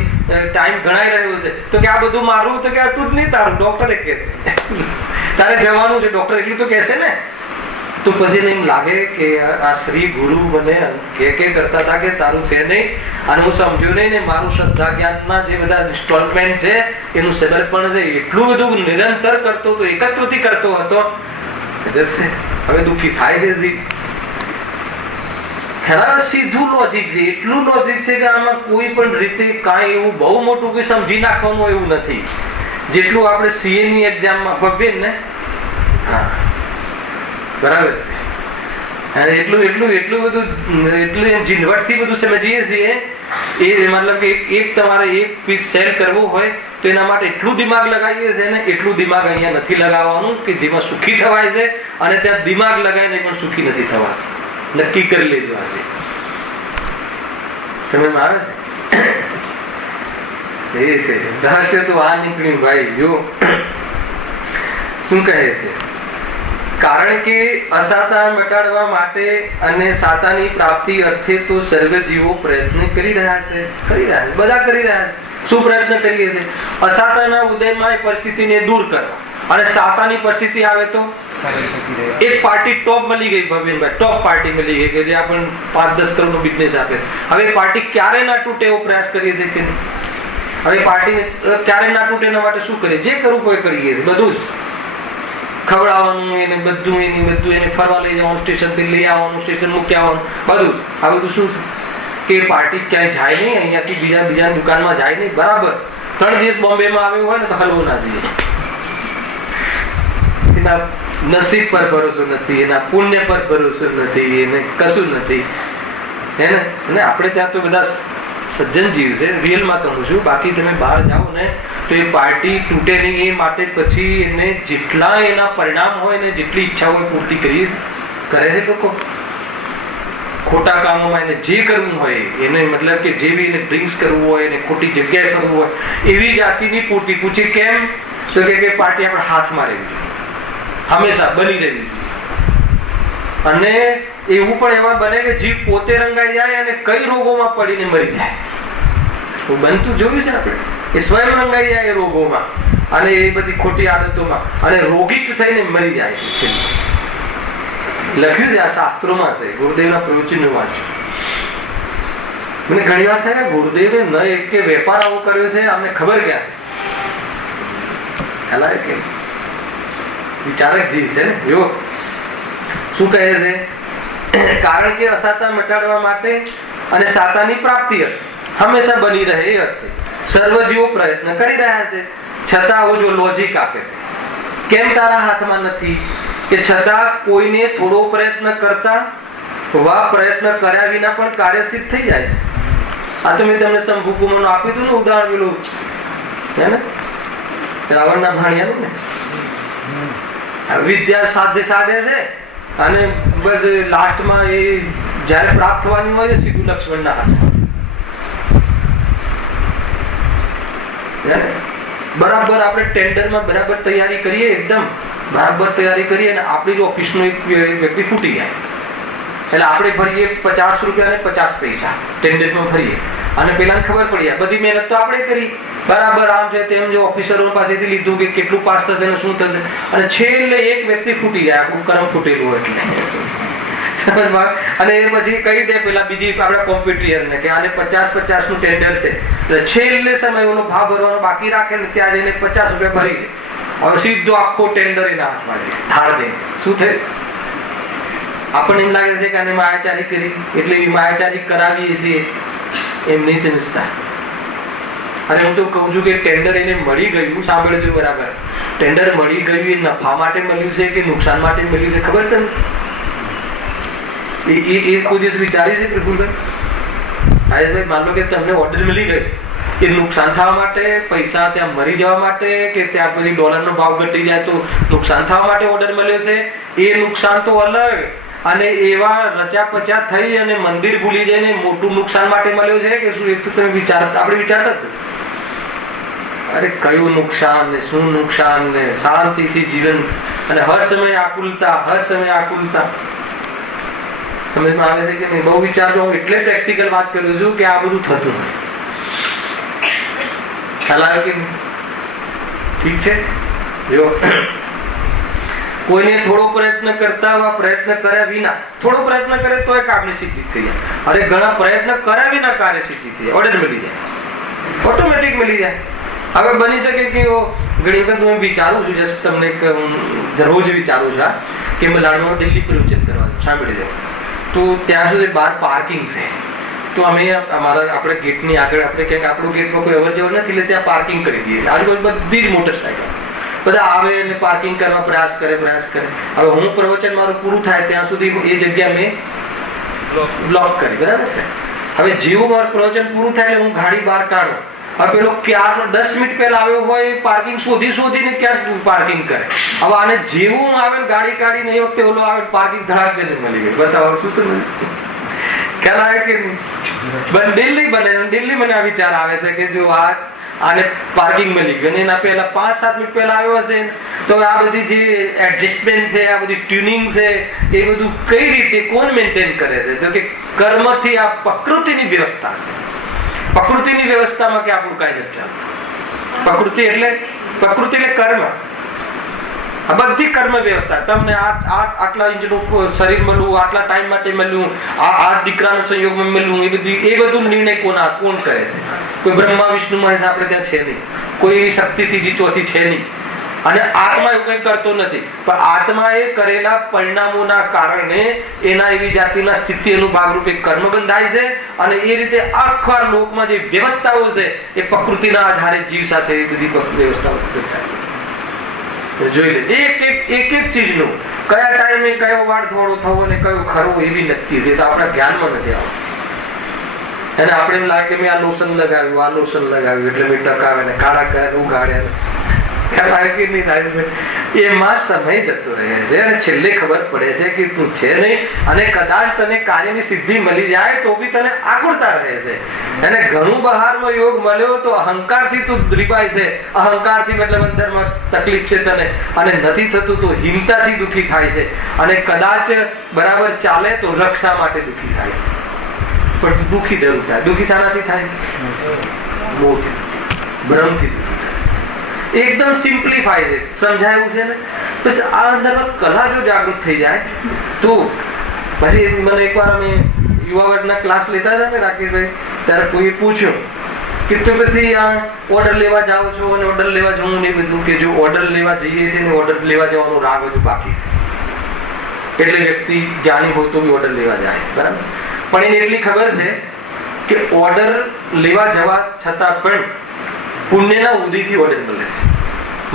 ટાઈમ ગણાઈ રહ્યો છે, તો કે આ બધું મારું, તો કે તું જ નહીં, તારું. ડોક્ટરે કહેશે તારે જવાનું છે, ડોક્ટર એટલું તો કહેશે ને. તો પછી એમ લાગે કે આ શ્રી ગુરુ મને કે કરતા હતા કે તારું છે નહીં, અને હું સમજ્યો નહીં ને મારું શ્રદ્ધા જ્ઞાનના જે બધા ઇન્સ્ટોલમેન્ટ છે એનું સમર્પણ છે એટલું બધું નિરંતર કરતો હતો, એકત્વથી કરતો હતો. હવે દુઃખી થાય છે. ખરા સીધું લોજિક છે, એટલું લોજિક છે કે આમાં કોઈ પણ રીતે કાંઈ એવું બહુ મોટું કોઈ સમજી નાખવાનું એવું નથી. જેટલું આપણે સીએ ની એક્ઝામમાં ભવ્ય ને, હા બરાબર છે, એટલું બધું ઝીણવટથી બધું સમજીએ છીએ. એ મતલબ કે એક તમારે એક પીસ સેલ કરવું હોય તો એના માટે એટલું દિમાગ લગાવીએ છીએ ને, એટલું દિમાગ અહીંયા નથી લગાવવાનું કે જેમાં સુખી થવાય છે, અને ત્યાં દિમાગ લગાવીને પણ સુખી નથી થવાનું. નક્કી કરી લેજો આજે. સમજમાં આવે છે? એ છે રહસ્ય તો આ નીકળ્યું ભાઈ. જો શું કહે છે? કારણ કે અસાતા મટાડવા માટે અને સાતાની પ્રાપ્તિ અર્થે તો સર્વ જીવો પ્રયત્ન કરી રહ્યા છે, બધા કરી રહ્યા છે. શું પ્રયત્ન કરીએ છીએ? અસાતાના ઉદયમાં એ પરિસ્થિતિને દૂર કરવા, અને સાતાની પરિસ્થિતિ આવે તો એક પાર્ટી ટોપ મળી ગઈ, ભવ્યનભાઈ ટોપ પાર્ટી મળી ગઈ કે જે આપણને 5-10 કરોડ નો બિઝનેસ આપે. હવે પાર્ટી ક્યારે ના તૂટે એવો પ્રયાસ કરીએ છીએ કે હવે પાર્ટી ક્યારે ના તૂટે એના માટે શું કરીએ? જે કરવું કોઈ કરીએ, બધું જ ખવડાવવાનું, એને બધું એને ફરવા લઈ જવાનું, સ્ટેશન થી લઈ આવવાનું, સ્ટેશન મૂકી આવવાનું, બધું આ બધું શું છે કે પાર્ટી ક્યાંય જાય નહીં, અહીંયાથી બીજા દુકાનમાં જાય નહીં. બરાબર 3 દિવસ બોમ્બેમાં આવ્યું હોય ને તો હલવો ના જોઈએ. એના નસીબ પર ભરોસો નથી, એના પુણ્ય પર ભરોસો નથી, એને કશું નથી, હે ને? અને આપણે ત્યાં તો બધા સજ્જન જીવ છે, રિયલમાં કહું છું. બાકી તમે બહાર જાઓ ને તો એ પાર્ટી તૂટે નહીં, એ માટે પછી એને જેટલા એના પરિણામ હોય ને જેટલી ઈચ્છા હોય પૂર્તિ કરે છે લોકો. ખોટા કામોમાં એને જે કરવું હોય, એને મતલબ કે જે બી એને ડ્રિંક્સ કરવું હોય, એને ખોટી જગ્યાએ ફરવું હોય, એવી જાતિની પૂર્તિ. પૂછી કેમ? તો કે પાર્ટી આપણે હાથમાં રહેવી જોઈએ, હંમેશા બની રહેવી જોઈએ. અને એવું પણ એવા બને કે જીવ પોતે રંગાઈ જાય અને કઈ રોગોમાં પડીને મરી જાય. બનતું જોયું છે આપણે. એ સ્વયં રંગાઈ જાય એ રોગોમાં અને એ બધી ખોટી આદતોમાં અને રોગિષ્ઠ થઈને મરી જાય છે. લખ્યું છે આ શાસ્ત્રોમાં છે. ગુરુદેવના પ્રવચન વાંચ્યું. મને ઘણી વાર થાય ગુરુદેવે ન એક વેપાર આવો કર્યો છે, અમને ખબર ક્યાં કે વિચારક જીવ છે ને. જો શું કહે છે? કારણ કે અસાતા મટાડવા માટે અને સાતાની પ્રાપ્તિ અર્થે હંમેશા બની રહે એ અર્થે સર્વ જીવો પ્રયત્ન કરી રહ્યા છે. છતાં આવું જો લોજિક આપે છે, કેમ તારા હાથમાં નથી કે છતાં કોઈને થોડો પ્રયત્ન કરતા વા પ્રયત્ન કર્યા વિના પણ કાર્યસિદ્ધ થઈ જાય છે. આ તો મેં તમને શંભુકુમારનું આપ્યું હતું ને ઉદાહરણ, પેલું હે ને રાવણના ભાણિયાનું ને. વિદ્યા સાધે છે અને બસ લાસ્ટમાં એ જયારે પ્રાપ્ત થવાની હોય સીધું લક્ષ્મણના હાથમાં. બરાબર આપણે ટેન્ડરમાં બરાબર તૈયારી કરીએ, એકદમ બરાબર તૈયારી કરીએ અને આપણી જ ઓફિસનો એક વ્યક્તિ ફૂટી જાય એટલે આપણે ભરીએ 50 રૂપિયા ને 50 પૈસા ટેન્ડરમાં ભરીએ અને પેલાને ખબર પડી જાય બધી મહેનત તો આપણે કરી બરાબર, આમ છે તેમ, જે ઓફિસરો પાસેથી લીધું કે કેટલું પાસ થશે ને શું થશે, અને છેલ્લે એક વ્યક્તિ ફૂટી જાય, આપણું કરમ ફૂટેલું એટલે. અને એ પછી કહી દે પેલા બીજી આપણા કોમ્પિટિટર ને કે આને 50-50 નું ટેન્ડર છે, એટલે છેલ્લે સમય ઓનો ભાવ ભરવાનો બાકી રાખે ને ત્યાં જઈને 50 રૂપિયા ભરી દે. હવે સીધો આખો ટેન્ડર એના હાથમાં ધાર દે. શું થયું? આપણને એમ લાગે છે કે આને માયાચારી કરી એટલે એવી માયાચારી કરાવીએ છીએ, એમ નહીં સમજતા. અને હું તો કઉ છું કે ટેન્ડર એને મળી ગયું, સાંભળજો બરાબર, ટેન્ડર મળી ગયું એ નફા માટે મળ્યું છે કે નુકસાન માટે મળ્યું છે ખબર તમને? એ કોઈ દિવસ વિચારી છે પ્રફુલભાઈ? માન લો કે તમને ઓર્ડર મળી ગયો, એ નુકસાન થવા માટે, પૈસા ત્યાં મરી જવા માટે, કે ત્યાં પછી ડોલરનો ભાવ ઘટી જાય તો નુકસાન થવા માટે ઓર્ડર મળ્યો છે. એ નુકસાન તો અલગ, અને એવા રચા પચા થઈ અને મંદિર ભૂલી જઈને મોટું નુકસાન માટે મળ્યો છે કે શું? એ તો તમે આપણે વિચારતા જ. અરે કયું નુકસાન ને શું નુકસાન ને શાંતિથી જીવન, અને હર સમય આકુલતા, હર સમય આકુલતા. સમજમાં આવે છે કે નહીં? બહુ વિચારજો. હું એટલે પ્રેક્ટિકલ વાત કરું છું કે આ બધું થતું હોય. ખ્યાલ આવે કે ઠીક છે? જો કોઈને થોડો પ્રયત્ન કરતા વા પ્રયત્ન કર્યા વિના, થોડો પ્રયત્ન કરે તો એ કામની સિદ્ધિ થઈ જાય. અરે ઘણા પ્રયત્ન કર્યા વિના કાર્ય સિદ્ધિ થઈ જાય, ઓર્ડર મળી જાય, ઓટોમેટિક મળી જાય. હવે બની શકે કે ઘણી વખત હું વિચારું છું, જસ્ટ તમને રોજ વિચારું છું કે મલાડમાં ડેલી પ્રવચન કરવાનું સાંભળી જાય તો ત્યાં સુધી બહાર પાર્કિંગ છે, તો અમે આપણે ગેટની આગળ આપણે ક્યાંક આપણું ગેટમાં કોઈ અવર જવર નથી એટલે ત્યાં પાર્કિંગ કરી દઈએ. આજુબાજુ બધી જ મોટરસાયકલ બધા આવે અને પાર્કિંગ કરવા પ્રયાસ કરે. હવે હું પ્રવચન મારું પૂરું થાય ત્યાં સુધી એ જગ્યા મેં બ્લોક કરી, બરાબર છે. હવે જેવું મારું પ્રવચન પૂરું થાય એટલે હું ગાડી બહાર કાઢું. હવે પેલો ક્યારનો 10 મિનિટ પહેલા આવ્યો હોય પાર્કિંગ શોધીને ક્યાંક પાર્કિંગ કરે. હવે આને જેવું આવે ગાડી કાઢીને એ વખતે ઓલો આવે પાર્કિંગ ધડાક કરીને મળી ગઈ. બતાવો શું સમજ ખ્યાલ આવે કે દિલ્હી મને આ વિચાર આવે છે કે જો આને પાર્કિંગ મળી ગયું અને એના પહેલા 5-7 મિનિટ પહેલા આવ્યો હશે તો આ બધી જે એડજસ્ટમેન્ટ છે, આ બધી ટ્યુનિંગ છે, એ બધું કઈ રીતે કોણ મેન્ટેન કરે છે? તો કે કર્મથી આ પ્રકૃતિની વ્યવસ્થા છે. પ્રકૃતિની વ્યવસ્થામાં કે આપણું કઈ નથી ચાલતું. પ્રકૃતિ એટલે કર્મ, આ બધી કર્મ વ્યવસ્થા. તમને આટલા ઇંચનું શરીર મળ્યું, આટલા ટાઈમ માટે મળ્યું, આ દીકરાનો સંયોગમાં મળ્યું, એ બધું નિર્ણય કોણ કરે છે? કોઈ બ્રહ્મા વિષ્ણુ મહેશ આપણે ત્યાં છે નહીં, કોઈ એવી શક્તિ ત્રીજી ચોથી છે નહીં. અને આત્મા એવું કઈ કરતો નથી, પણ આત્માએ કરેલા પરિણામોના કારણે એના એવી જાતિના સ્થિતિ એનું ભાગરૂપે કર્મ બંધાય છે, અને એ રીતે આખા લોકમાં જે વ્યવસ્થાઓ છે એ પ્રકૃતિના આધારે જીવ સાથે એ બધી વ્યવસ્થાઓ થાય. જોઈ લે એક એક ચીજનું કયા ટાઈમે કયો વાળ ધોળો થવો અને કયો ખરવો એવી નક્કી છે, તો આપણા ધ્યાનમાં નથી આવતું. અને આપણે એમ લાગે કે મેં આ લોશન લગાવ્યું, આ લોશન લગાવ્યું એટલે મેં ટકાવે ને કાળા કરે ઉગાડ્યા, એમાં સમય જતો રહે છે અને છેલ્લે ખબર પડે છે કે તું છે નહીં, અને કદાચ તને કાર્યની સિદ્ધિ મળી જાય તો બી તને આકુરતા રહે છે. અને ઘણું બહારનો યોગ મળ્યો તો અહંકારથી તું રીબાય છે, અહંકારથી મતલબ અંદરમાં તકલીફ છે તને, અને નથી થતું તો હિંમતાથી દુઃખી થાય છે, અને કદાચ બરાબર ચાલે તો રક્ષા માટે દુઃખી થાય છે. પણ દુઃખી જરૂર થાય. દુઃખી શાનાથી થાય? મોહથી, ભ્રમથી દુઃખી થાય. એકદમ સિમ્પ્લિફાય છે, સમજાયું છે ને. બસ આ અંદરમાં કલા જો જાગૃત થઈ જાય તો પછી મને એકવાર અમે યુવા વર્ગના ક્લાસ લેતા હતા ને રાકેશભાઈ, ત્યારે કોઈએ પૂછ્યું કે તો પછી આ ઓર્ડર લેવા જાઓ છો અને ઓર્ડર લેવા જવું નહીં બધું, કે જો ઓર્ડર લેવા જઈએ છીએ ને ઓર્ડર લેવા જવાનો રાગ હજુ બાકી છે, એટલે વ્યક્તિ જ્ઞાની હોય તો બી ઓર્ડર લેવા જાય, બરાબર. પણ એને એટલી ખબર છે કે ઓર્ડર લેવા જવા છતાં પણ પુણ્યના ઉદયથી ઓર્ડર મળે છે,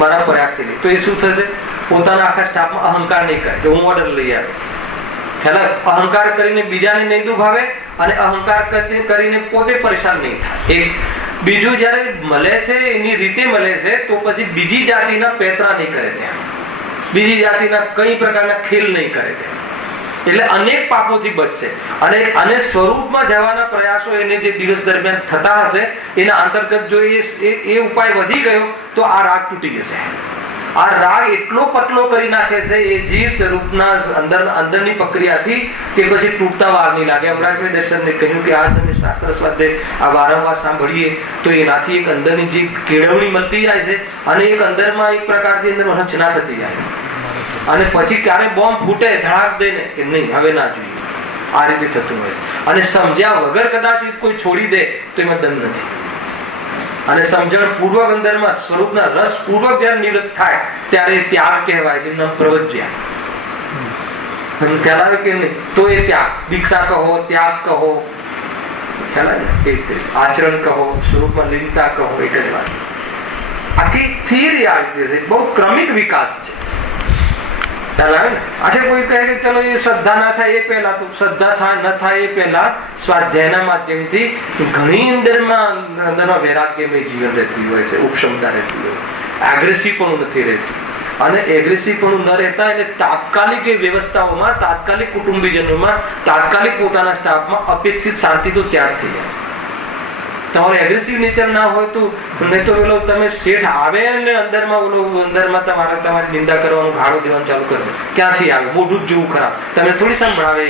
મારા પ્રયાસથી નહીં. તો એ શું થશે? પોતાના આખા સ્ટાફમાં અહંકાર નહીં કરે કે હું ઓર્ડર લઈ આવ્યો. ખ્યાલ? અહંકાર કરીને બીજાને નહીં દુભાવે, અને અહંકાર કરીને પોતે પરેશાન નહીં થાય. એક બીજું જયારે મળે છે એની રીતે મળે છે તો પછી બીજી જાતિના પેતરા નહીં કરે ત્યાં, બીજી જાતિના કઈ પ્રકારના ખેલ નહીં કરે ત્યાં. એટલે અનેક પાપોથી બચશે. અને સ્વરૂપમાં જવાના પ્રયાસો એને જે દિવસ દરમિયાન થતા હશે એના અંતર્ગત જો એ ઉપાય વધી ગયો તો આ રાગ તૂટી જશે. આ રાગ એટલો પતલો કરી નાખે છે એ જીવ સ્વરૂપના અંદરની પ્રક્રિયાથી કે પછી તૂટતા વાર નહીં લાગે. હમણાં મેં દર્શનને કહ્યું કે આ તમે શાસ્ત્ર સ્વાધ્યાય આ વારંવાર સાંભળીએ તો એનાથી એક અંદરની જે કેળવણી મળતી જાય છે, અને એક અંદરમાં એક પ્રકારથી અંદર રચના થતી જાય છે. અને પછી ક્યારે બોમ્બ ફૂટે ધડાક દઈને કે નહીં હવે ના જોઈએ, આ રીતે થતું હોય. અને સમજ્યા વગર કદાચ કોઈ છોડી દે તો એમાં દમ નથી. અને સમજણ પૂર્વક અંદરમાં સ્વરૂપના રસ પૂર્વક જયારે નિવૃત્ત થાય ત્યારે ત્યાગ કહેવાય છે, નમ પ્રવજ્યા. ખ્યાલ આવે કે નહીં? તો એ ત્યાગ, દીક્ષા કહો, ત્યાગ કહો, ખ્યાલ આવે? આચરણ કહો, સ્વરૂપમાં લીનતા કહો, એક જ વાત. આખી થિયરી આ રીતે છે, બહુ ક્રમિક વિકાસ છે. કોઈ કહે કે ચલો એ શ્રદ્ધા ના થાય એ પહેલા, તો શ્રદ્ધા થાય ન થાય એ પહેલા સ્વાધ્યાયના માધ્યમથી ઘણી અંદરમાં વૈરાગ્યમય જીવન રહેતી હોય છે, ઉપક્ષમતા રહેતી હોય, એગ્રેસિવ પણ નથી રહેતું. અને એગ્રેસિવ પણ ન રહેતા એટલે તાત્કાલિક એ વ્યવસ્થાઓમાં, તાત્કાલિક કુટુંબીજનોમાં, તાત્કાલિક પોતાના સ્ટાફમાં અપેક્ષિત શાંતિ તો ત્યાગ થઈ જાય છે. તમારું એગ્રેસિવ નેચર ના હોય તો નહીં તો પેલો તમે શેઠ આવે ને અંદરમાં તમારી નિંદા કરવાનું, ગાળો દેવાનું ચાલુ કરે, ક્યાંથી આવે? મોઢું જ જેવું ખરાબ, તમે થોડી સંભળાવે.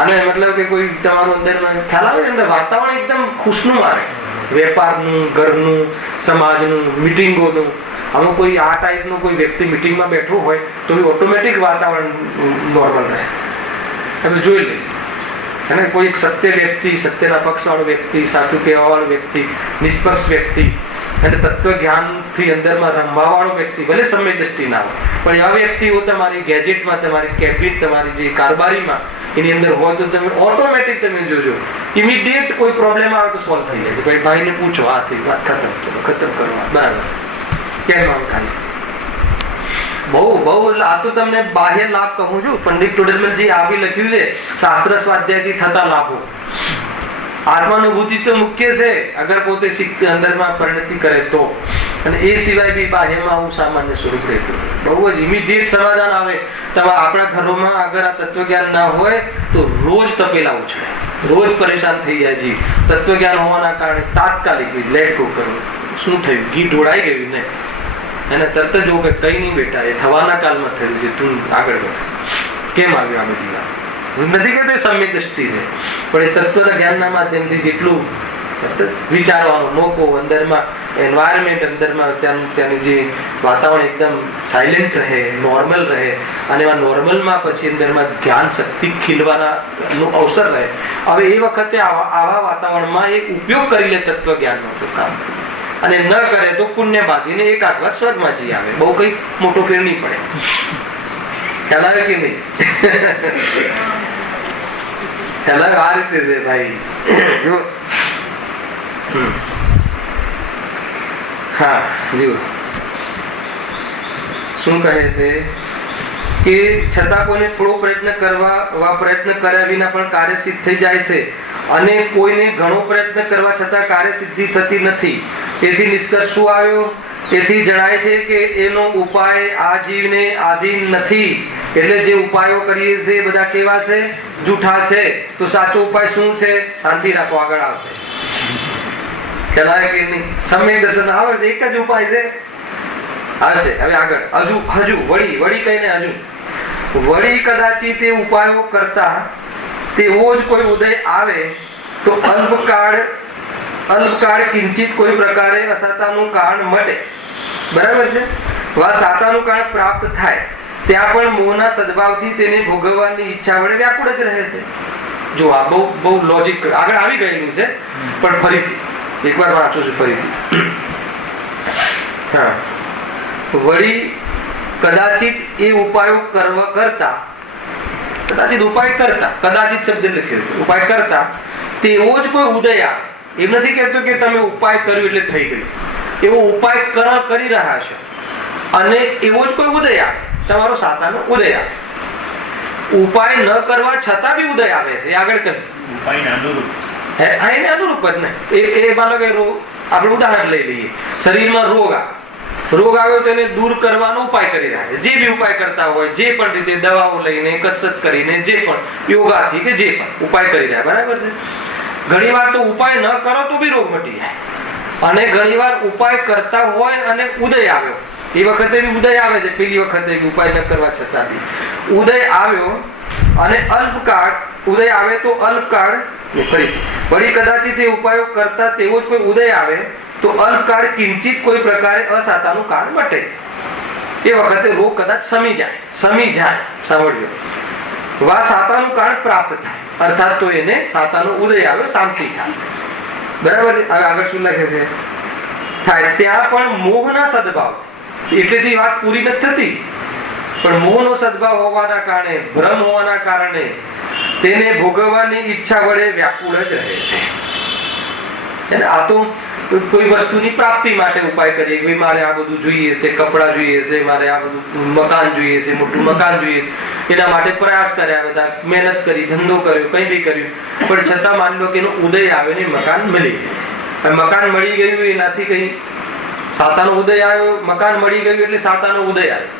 અને મતલબ કે કોઈ તમારું અંદરમાં ખ્યાલ આવે અંદર વાતાવરણ એકદમ ખુશનું આવે, વેપારનું, ઘરનું, સમાજનું, મિટિંગોનું. આમાં કોઈ આ ટાઈપનું કોઈ વ્યક્તિ મિટિંગમાં બેઠો હોય તો ઓટોમેટિક વાતાવરણ નોર્મલ રહે. તમે જોઈ લેજો. અને કોઈ સત્ય વ્યક્તિ, સત્યના પક્ષ વાળો વ્યક્તિ, સાચું કહેવા વાળો વ્યક્તિ, નિષ્પક્ષ વ્યક્તિ, અને તત્વ જ્ઞાનથી અંદરમાં રમવા વાળો વ્યક્તિ, ભલે સમય દ્રષ્ટિ ના હોય, પણ એવા વ્યક્તિઓ તમારી ગેજેટમાં, તમારી કેબિનેટ, તમારી જે કારબારીમાં એની અંદર હોય તો તમે ઓટોમેટિક તમે જોજો ઇમિડિયેટ કોઈ પ્રોબ્લેમ આવે તો સોલ્વ થઈ જાય. ભાઈ ભાઈને પૂછો, આ થઈ વાત ખતમ, ચલો ખતમ કરવા, બરાબર. કેમ આમ થાય છે? બહુ આ તો તમને બાહ્ય લાભ કહું છું. પંડિત ટોડરમલજી આ બી લખ્યું છે, શાસ્ત્ર સ્વાધ્યાયથી થતા લાભો. આત્માનુભૂતિ તો મુખ્ય છે અગર પોતે અંદરમાં પરિણતિ કરે તો, અને એ સિવાય બી બાહ્યમાં આવું સામાન્ય સ્વરૂપ રહેતું. બહુ જ ઇમિડિયેટ સમાધાન આવે. આપણા ઘરોમાં અગર આ તત્વજ્ઞાન ના હોય તો રોજ તપેલા ઉછળે, રોજ પરેશાન થઈ જાય જીવ. તત્વજ્ઞાન હોવાના કારણે તાત્કાલિક લેટ ગો કરવું. શું થયું? ઘી ઢોળાઈ ગયું ને, એને તરત જ જો કે કઈ નહીં બેટા, એ થવાના કાલમાં થયું છે, તું આગળ વધ. કેમ આવ્યું આ બધી વાત? નથી કહેતો સમ્યક દ્રષ્ટિ છે, પણ એ તત્વના જ્ઞાનના માધ્યમથી જેટલું વિચારવાનો મોકો, અંદરમાં એન્વાયરમેન્ટ અંદરમાં ત્યાંની જે વાતાવરણ એકદમ સાયલેન્ટ રહે, નોર્મલ રહે, અને એમાં નોર્મલમાં પછી અંદરમાં ધ્યાન શક્તિ ખીલવાનો અવસર રહે. હવે એ વખતે આવા વાતાવરણમાં એક ઉપયોગ કરી લે તત્વજ્ઞાનનો તો કામ, અને ન કરે તો પુણ્ય બાંધીને એકાદ વાર સ્વર્ગમાં જઈ આવે. બહુ કઈ મોટો ફેર નહીં પડે. ખ્યાલ આવે કે નહીં? ખ્યાલ આવે? આ રીતે છે ભાઈ. હા જુઓ શું કહે છે કે છતાં કોઈને થોડો પ્રયત્ન કર્યા વિના પણ કાર્ય સિદ્ધ થઈ જાય છે, અને કોઈને ઘણો પ્રયત્ન કરવા છતાં કાર્ય સિદ્ધિ થતી નથી. તેથી નિષ્કર્ષ શું આવ્યો? તેથી જણાય છે કે એનો ઉપાય આ જીવને આધીન નથી. એટલે જે ઉપાયો કરીએ છીએ બધા કેવા છે? જૂઠા છે. તો સાચો ઉપાય શું છે? શાંતિ રાખો, આગળ આવશે. ચલાય કે નહીં? સમ્યક દર્શન આવે છે, એક જ ઉપાય છે, આવશે. હવે આગળ હજુ વળી કહીને વળી કદાચિત એ ઉપાયો કરતા તેવો જ કોઈ ઉદય આવે તો અલ્પકાળ કિંચિત કોઈ પ્રકારે અસાતાનું કારણ મટે. બરાબર છે? સાતાનું કારણ પ્રાપ્ત થાય ત્યાં પણ મોહના સદભાવથી તેને ભોગવવાની ઈચ્છા વડે વ્યાકુળ જ રહે છે. જો આ બહુ લોજિક આગળ આવી ગયેલું છે, પણ ફરીથી એકવાર વાંચું છું ફરીથી. હા, વળી કદાચિત એ ઉપાયો કરતા કદાચિત શબ્દ લખ્યો છે, ઉપાય કરતા તેવો જ કોઈ ઉદય આવે. એમ નથી કહેતો કે તમે ઉપાય કર્યો એટલે થઈ ગયું. એવો ઉપાય કરી રહ્યા છો અને એવો જ કોઈ ઉદય આવે, તમારો સાતાનો ઉદય આવે. ઉપાય ન કરવા છતાં બી ઉદય આવે છે. આગળ કહ્યું ઉપાયને અનુરૂપ. એને અનુરૂપ જ ને. એ માનો કે આપણે ઉદાહરણ લઈ લઈએ. શરીરમાં રોગ આવ્યો તો એને દૂર કરવાનો ઉપાય કરી રહ્યા છે. જે બી ઉપાય કરતા હોય, જે પણ રીતે દવાઓ લઈને, કસરત કરીને, જે પણ યોગાથી કે જે પણ ઉપાય કરી રહ્યા. બરાબર છે? ઘણી વાર તો ઉપાય ન કરો તો બી રોગ મટી જાય, અને ઘણી વાર ઉપાય કરતા હોય અને ઉદય આવ્યો, એ વખતે બી ઉદય આવે છે. પેલી વખતે ઉપાય ન કરવા છતાં બી ઉદય આવ્યો, અને ઉદય આવે તો અલ્પકાળ ફરીથી વળી કદાચિત એ ઉપાયો કરતા તેવો જ કોઈ ઉદય આવે તો અલ્પકાળ કિંચિત કોઈ પ્રકારે અસાતાનું કારણ મટે. એ વખતે રોગ કદાચ સમી જાય. સાંભળ્યો? સાતાનું કારણ પ્રાપ્ત થાય, અર્થાત તો એને સાતાનો ઉદય આવે, શાંતિ થાય. બરાબર? હવે આગળ શું લખે છે? થાય ત્યાં પણ મોહના સદભાવ, એટલેથી વાત પૂરી નથી થતી, પણ મોહનો સદભાવ હોવાના કારણે, ભ્રમ હોવાના કારણે તેને ભોગવવાની ઈચ્છા વડે વ્યાકુળ જ રહે છે. આ તો કોઈ વસ્તુની પ્રાપ્તિ માટે ઉપાય કરીએ કે મારે આ બધું જોઈએ છે, કપડા જોઈએ છે, મારે આ બધું મકાન જોઈએ છે, મોટું મકાન જોઈએ, એના માટે પ્રયાસ કર્યા, બધા મહેનત કરી, ધંધો કર્યો, કંઈ બી કર્યું, પણ છતાં માની લો કે એનો ઉદય આવે ને મકાન મળી ગયું. મકાન મળી ગયું એનાથી કઈ સાતાનો ઉદય આવ્યો. મકાન મળી ગયું એટલે સાતાનો ઉદય આવ્યો.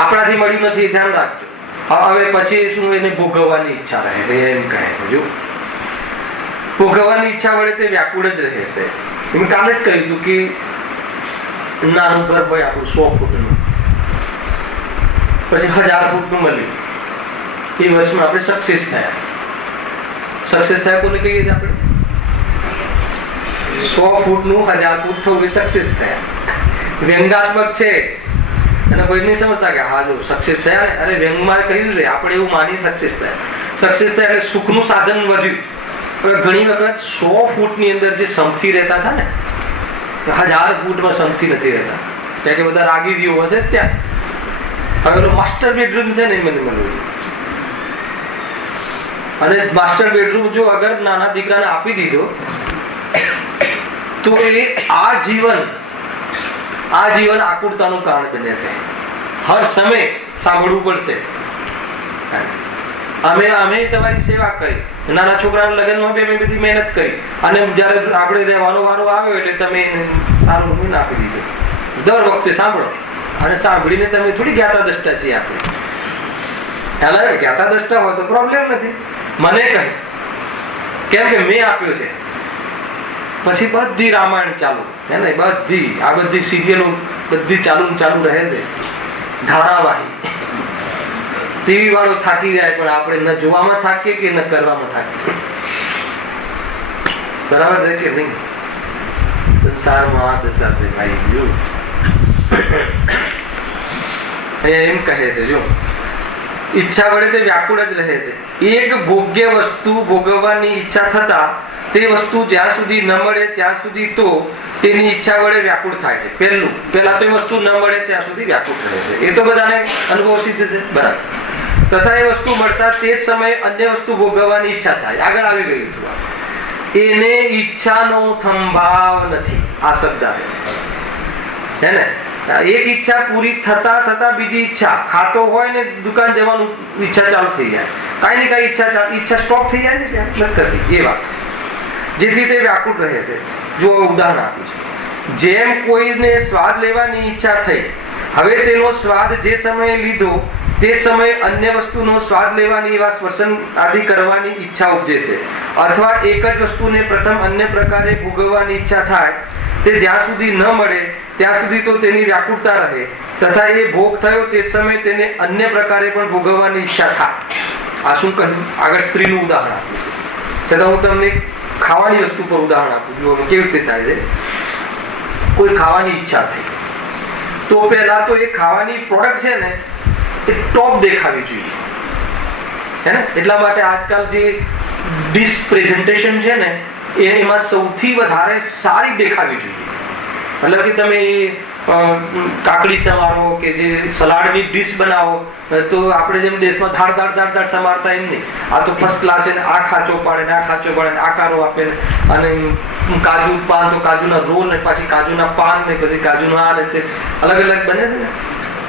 આપણાથી મળ્યું નથી, ધ્યાન રાખજો. હવે પછી શું? એને ભોગવવાની ઈચ્છા રહે છે, એમ કહે છે. જો ભોગવવાની ઈચ્છા વડે તે વ્યાકુળ જ રહે છે. એમ કાલે જ કહ્યું હતું કે નાનું ઘર હોય આપણું 100 ફૂટનું, પછી 1000 ફૂટનું મળ્યું, એ વર્ષમાં આપણે સક્સેસ થયા. કોને કહીએ છીએ આપણે? 100 ફૂટનું 1000 ફૂટ થવું એ સક્સેસ થયા. વ્યંગાત્મક છે, અને કોઈ નહીં સમજતા કે હા જો સક્સેસ થયા ને. અરે વ્યંગમાં કહ્યું છે, આપણે એવું માની સક્સેસ થયા એટલે સુખનું સાધન વધ્યું. ઘણી વખત 100 ફૂટની અંદર જે સમથી રહેતા હતા ને, 1000 ફૂટમાં સમથી નથી રહેતા, કારણ કે બધા રાગીરીઓ હશે ત્યાં. હવે માસ્ટર બેડરૂમ છે ને, મને મળ્યું, અને માસ્ટર બેડરૂમ જો અગર નાના દીકરાને આપી દીધો તો એ આજીવન આકુરતાનું કારણ બને છે. હર સમય સાંભળવું પડશે. અમે તમારી સેવા કરી, નાના છોકરાના લગ્નમાં બી અમે બધી મહેનત કરી, અને જયારે આપણે રહેવાનો વારો આવ્યો એટલે તમે સારું રૂમ આપી દીધું. દર વખતે સાંભળો, અને સાંભળીને તમે થોડી જ્ઞાતા દ્રષ્ટા છીએ આપણે. ખ્યાલ આવે? જ્ઞાતા દ્રષ્ટા હોય તો પ્રોબ્લેમ નથી. મને કહ્યું કેમ કે મેં આપ્યું છે. પછી બધી રામાયણ ચાલુ, હે ને? બધી સિરિયલો બધી ચાલુ રહે છે, ધારાવાહી. ટીવી વાળો થાકી જાય, પણ આપણે ન જોવામાં થાકીએ કે ન કરવામાં થાકીએ. બરાબર છે કે નહીં? સંસારમાં આ દશા છે ભાઈ. જો એમ કહે છે, જો ઈચ્છા વડે તે વ્યાકુળ જ રહે છે. એક ભોગ્ય વસ્તુ ભોગવવાની ઈચ્છા થતા તે વસ્તુ જ્યાં સુધી ન મળે ત્યાં સુધી તો તેની ઈચ્છા વડે વ્યાકુળ થાય છે. પહેલા તો એ વસ્તુ ન મળે ત્યાં સુધી વ્યાકુળ રહે છે. એ તો બધાને અનુભવ સિદ્ધ છે, બરાબર. તથા એ વસ્તુ મળતા તે જ સમયે અન્ય વસ્તુ ભોગવવાની ઈચ્છા થાય. આગળ આવી ગયું હતું. એને ઈચ્છાનો થંભાવ નથી. આ શબ્દ આવે હે ને. એક ઈચ્છા પૂરી થતા બીજી ઈચ્છા, ખાતો હોય ને દુકાન જવાનું ઈચ્છા ચાલુ થઈ જાય, કઈ ને કઈ ઈચ્છા સ્ટોપ થઈ જાય ને ત્યાં નથી. એ વાત જેથી તે વ્યાકુળ રહે છે. જો ઉદાહરણ આપ્યું છે, જેમ કોઈને સ્વાદ લેવાની ઈચ્છા થઈ, હવે તેનો સ્વાદ જે સમયે લીધો તે જ સમયે અન્ય વસ્તુનો સ્વાદ લેવાની એવા સ્પર્શન આદિ કરવાની ઈચ્છા ઉપજે છે. અથવા એક જ વસ્તુને પ્રથમ અન્ય પ્રકારે ભોગવવાની ઈચ્છા થાય, તે જ્યાં સુધી ન મળે ત્યાં સુધી તો તેની વ્યાકુળતા રહે. તથા એ ભોગ થયો તે જ સમયે તેને અન્ય પ્રકારે પણ ભોગવવાની ઈચ્છા થાય. આ શું કહ્યું? આગળ સ્ત્રીનું ઉદાહરણ આપ્યું છે. છતાં હું તમને ખાવાની વસ્તુ પર ઉદાહરણ આપું. જુઓ કેવી રીતે થાય છે. કોઈ ખાવાની ઈચ્છા થઈ તો પહેલા તો એ ખાવાની પ્રોડક્ટ છે ને એ ટોપ દેખાવી જોઈએ, હે ને. એટલા માટે આજકાલ જે ડિશ પ્રેઝન્ટેશન છે ને એમાં સૌથી વધારે સારી દેખાવી જોઈએ. મતલબ કે તમે કાકડી સમારો કે જે સલાડની ડીશ બનાવો તો આપણે જેમ દેશમાં ધાડ સમારતા એમ નહીં. આ તો ફર્સ્ટ ક્લાસ છે ને આ ખાંચો પાડે ને આ ખાંચો પાડે ને આકારો આપે ને, અને કાજુ પાન તો કાજુના રોલ ને પાછી કાજુના પાન ને પછી કાજુનો આ રીતે અલગ અલગ બને છે ને.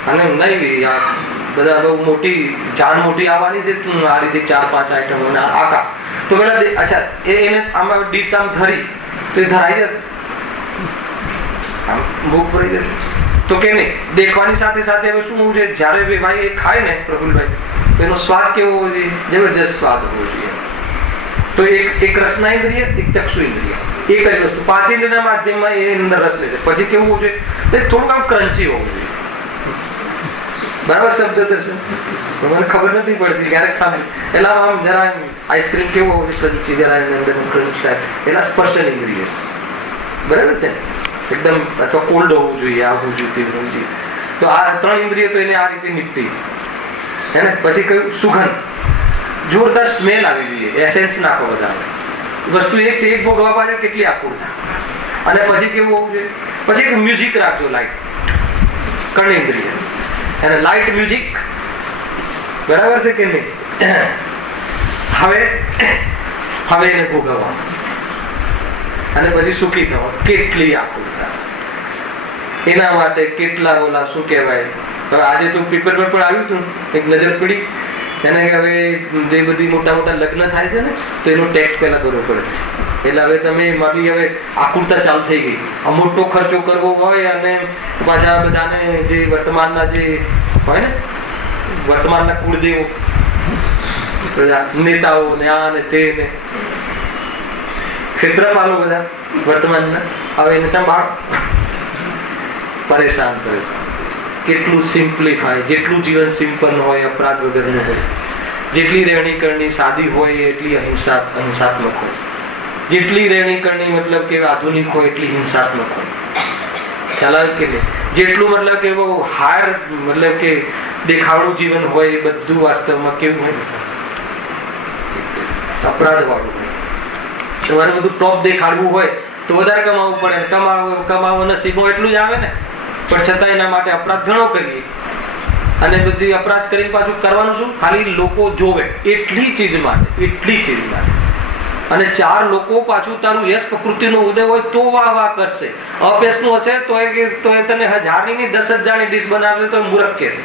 અને નહીં આ બધા બહુ મોટી જાન મોટી આવવાની છે આ રીતે 4-5 આઈટમો આકા તો બધા. અચ્છા એને આમાં ડીશ આમ ધરી તો એ ધરાઈ જશે, ભૂખ પડી જશે તો કે નહીં. દેખવાની સાથે સાથે હવે શું છે, જયારે ભાઈ એ ખાય ને પ્રફુલભાઈ તો એનો સ્વાદ કેવો હોવો જોઈએ? જબરજસ્ત સ્વાદ હોવો જોઈએ. તો એક રસના ઇન્દ્રિય, એક ચક્ષુ ઇન્દ્રિય, એક જ વસ્તુ 5 ઇન્દ્રિયના માધ્યમમાં એ અંદર રસ લે છે. પછી કેવું હોવું જોઈએ? થોડુંક આમ ક્રન્ચી હોવું જોઈએ. બરાબર શબ્દ દર્શન મને ખબર નથી પડતી ક્યારેક સાંભળી. એલા આમ જરા આઈસ્ક્રીમ કેવો હોવું જોઈએ? ક્રન્ચી, જરા અંદર ક્રંચ ટાઈપ. એલા સ્પર્શન ઇન્દ્રિય, બરાબર છે. એકદમ અથવા કોલ્ડ હોવું જોઈએ, આ હોવું જોઈએ, તે હોવું જોઈએ. તો આ 3 ઇન્દ્રિય તો એને આ રીતે નીકળી, હે ને. પછી કયું? સુગંધ, જોરદાર સ્મેલ આવી જોઈએ, એસેન્સ નાખો વધારે. વસ્તુ એક છે, એક ભોગવા પાછળ કેટલી આકુરતા. અને પછી કેવું હોવું જોઈએ? પછી એક મ્યુઝિક રાખજો, લાઈટ, કર્ણેન્દ્રિય અને લાઈટ મ્યુઝિક, બરાબર છે કે નહીં. હવે એને ભોગવવા અને પછી સુખી થવા. કેટલી આકુરતા. એના માટે કેટલા ઓલા શું કહેવાય. હવે આજે તો પેપર આવ્યું હતું, એક નજર પડી એને કે હવે જે બધી મોટા લગ્ન થાય છે ને તો એનો ટેક્સ પહેલા ભરવો પડે. એટલે હવે તમે મારી હવે આકુરતા ચાલુ થઈ ગઈ. આ મોટો ખર્ચો કરવો હોય અને પાછા બધાને જે વર્તમાનના જે હોય ને વર્તમાનના કુળદેવો નેતાઓ ને આ ને તે ને ક્ષેત્રપાલો બધા વર્તમાનના, હવે એને સંભાળ પરેશાન. કેટલું સિમ્પ્લિફાય, જેટલું જીવન સિમ્પલ હોય, અપરાધ વગરનું હોય, જેટલી રહેણી કરણી સાદી હોય એટલી અહિંસાત્મક હોય, જેટલી રહેણી કરણી મતલબ કે આધુનિક હોય એટલી હિંસાત્મક હોય. ખ્યાલ આવે કે જેટલું મતલબ કે બહુ હાયર મતલબ કે દેખાવડું જીવન હોય એ બધું વાસ્તવમાં કેવું હોય? અપરાધ વાળું હોય. તમારે બધું ટોપ દેખાડવું હોય તો વધારે કમાવવું પડે. કમાવો નસીબમાં એટલું જ આવે ને, પણ છતાં એના માટે અપરાધ ઘણો કરીએ. અને બધી અપરાધ કરીને પાછું કરવાનું શું? ખાલી લોકો જોવે એટલી ચીજ માટે. અને 4 લોકો પાછું તારું યશ પ્રકૃતિનો ઉદય હોય તો વાહ કરશે. અપયશનું હશે તો એ તને 1000ની નહીં 10,000ની ડીશ બનાવે તો મૂર્ખ કહેશે.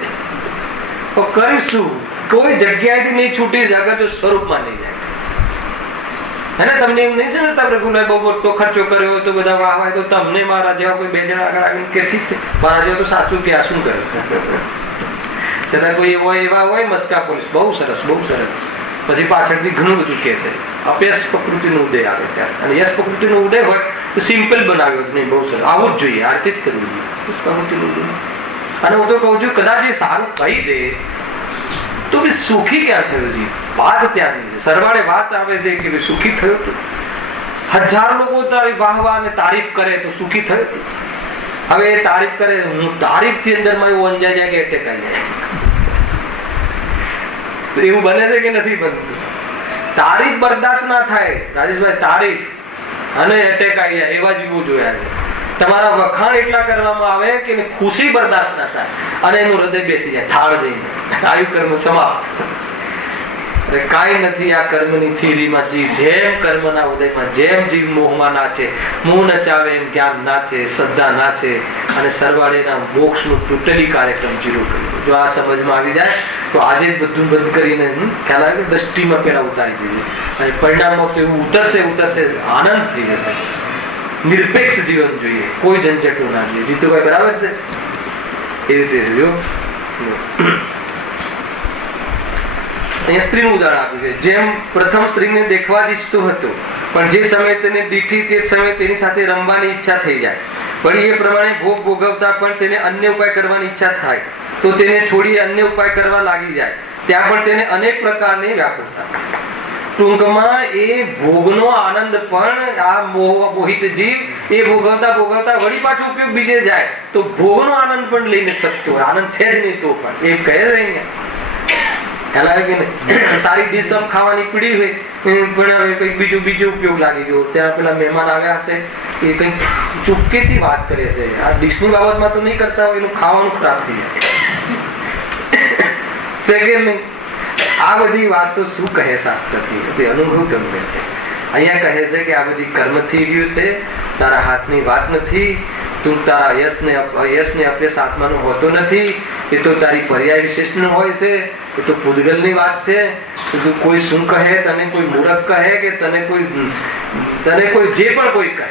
તો કરીશું કોઈ જગ્યાએથી નહીં છૂટી શકે જો સ્વરૂપમાં નહીં જાય. હે ને. તમને એમ નહીં સમજતા પ્રભુભાઈ બહુ મોટો ખર્ચો કર્યો હોય તો બધા વાહ હોય તો તમને મારા જેવા કોઈ 2 જણા આગળ આવીને કે ઠીક છે મારા જેવા તો સાચું કે આ શું કરે છે. છતાં કોઈ એવા હોય મસ્કા પોલીસ બહુ સરસ. પછી પાછળથી ઘણું બધું કહે છે. અપયશ પ્રકૃતિનો ઉદય આવે ત્યારે, અને યશ પ્રકૃતિનો ઉદય હોય તો સિમ્પલ બનાવ્યો નહીં, બહુ સરસ. આવું જ જોઈએ, આ રીતે જ કરવું જોઈએ પ્રકૃતિનો ઉદય. અને હું તો કહું છું કદાચ એ સારું કહી દે તો બી સુખી ક્યાં થયો છે? વાત ત્યાંની છે. સરવાળે વાત આવે છે કે સુખી થયો તો 1000 લોકો તારી વાહવા અને તારીફ કરે તો સુખી થયો. હવે એ તારીફ કરે, હું તારીફ થી અંદર માં એવું અંજાઈ જાય કે એટેક આવી જાય. તો એવું બને છે કે નથી બનતું? તારીફ બરદાસ્ત ના થાય રાજેશભાઈ, તારીફ અને એટેક આવી જાય એવા જીવો જોયા છે. તમારા વખાણ એટલા કરવામાં આવે કે ખુશી બરદાસ્ત ના થાય અને એનું હૃદય બેસી જાય થાળ જઈને, આયુ કર્મ સમાપ્ત. કાંઈ નથી આ કર્મની થિયરીમાં જીવ જેમ કર્મના ઉદયમાં, જેમ જીવ મોહમાં નાચે, મોહ નચાવે એમ જ્ઞાન નાચે, શ્રદ્ધા નાચે અને સરવાળેના મોક્ષનું ટોટલી કાર્યક્રમ જીરો કર્યો. જો આ સમજમાં આવી જાય તો આજે જ બધું બંધ કરીને ખ્યાલ આવે કે દ્રષ્ટિમાં પેલા ઉતારી દીધું અને પરિણામમાં તો એવું ઉતરશે આનંદ થઈ જશે. નિરપેક્ષ જીવન જોઈએ, કોઈ ઝંઝટો ના જોઈએ. જીતુભાઈ બરાબર છે? એ રીતે જો સ્ત્રીનું ઉદાહરણ આપ્યું છે. જેમ પ્રથમ સ્ત્રીને દેખવા જ ઈચ્છતો હતો, પણ જે સમયે તેને દીઠી તે સમયે તેની સાથે રમવાની ઈચ્છા થઈ જાય. વળી એ પ્રમાણે ભોગ ભોગવતા પણ તેને અન્ય ઉપાય કરવાની ઈચ્છા થાય તો તેને છોડી અન્ય ઉપાય કરવા લાગી જાય. ત્યાં પણ તેને અનેક પ્રકારની વ્યાકુળતા. ટૂંકમાં એ ભોગનો આનંદ પણ આ મોહિત જીવ એ ભોગવતા ભોગવતા વળી પાછો ઉપયોગ બીજે જાય તો ભોગનો આનંદ પણ લઈ નથી શકતો. આનંદ છે જ નહીં તો પણ એ કહે જ અહીંયા સારી ડીશ ખાવાની પીડી હોય પણ હવે કઈક બીજો ઉપયોગ લાગી ગયો. ત્યાં પેલા મહેમાન આવ્યા હશે એ કઈક ચૂપકેથી વાત કરે છે. આ ડીશની બાબતમાં તો નહીં કરતા હોય, એનું ખાવાનું ખરાબ થઈ જાય. આ બધી વાત તો શું કહે શાસ્ત્રથી? અનુભવ ગમે છે. અહીંયા કહે છે કે આ બધી કર્મ થઈ ગયું છે, તારા હાથની વાત નથી. તું તારા યશને અપયશ આત્માનો હોતો નથી. એ તો તારી પર્યાય વિશેષનો હોય છે. એ તો પૂદગલની વાત છે. તું કોઈ શું કહે, તને કોઈ મૂરખ કહે કે તને કોઈ જે પણ કોઈ કહે,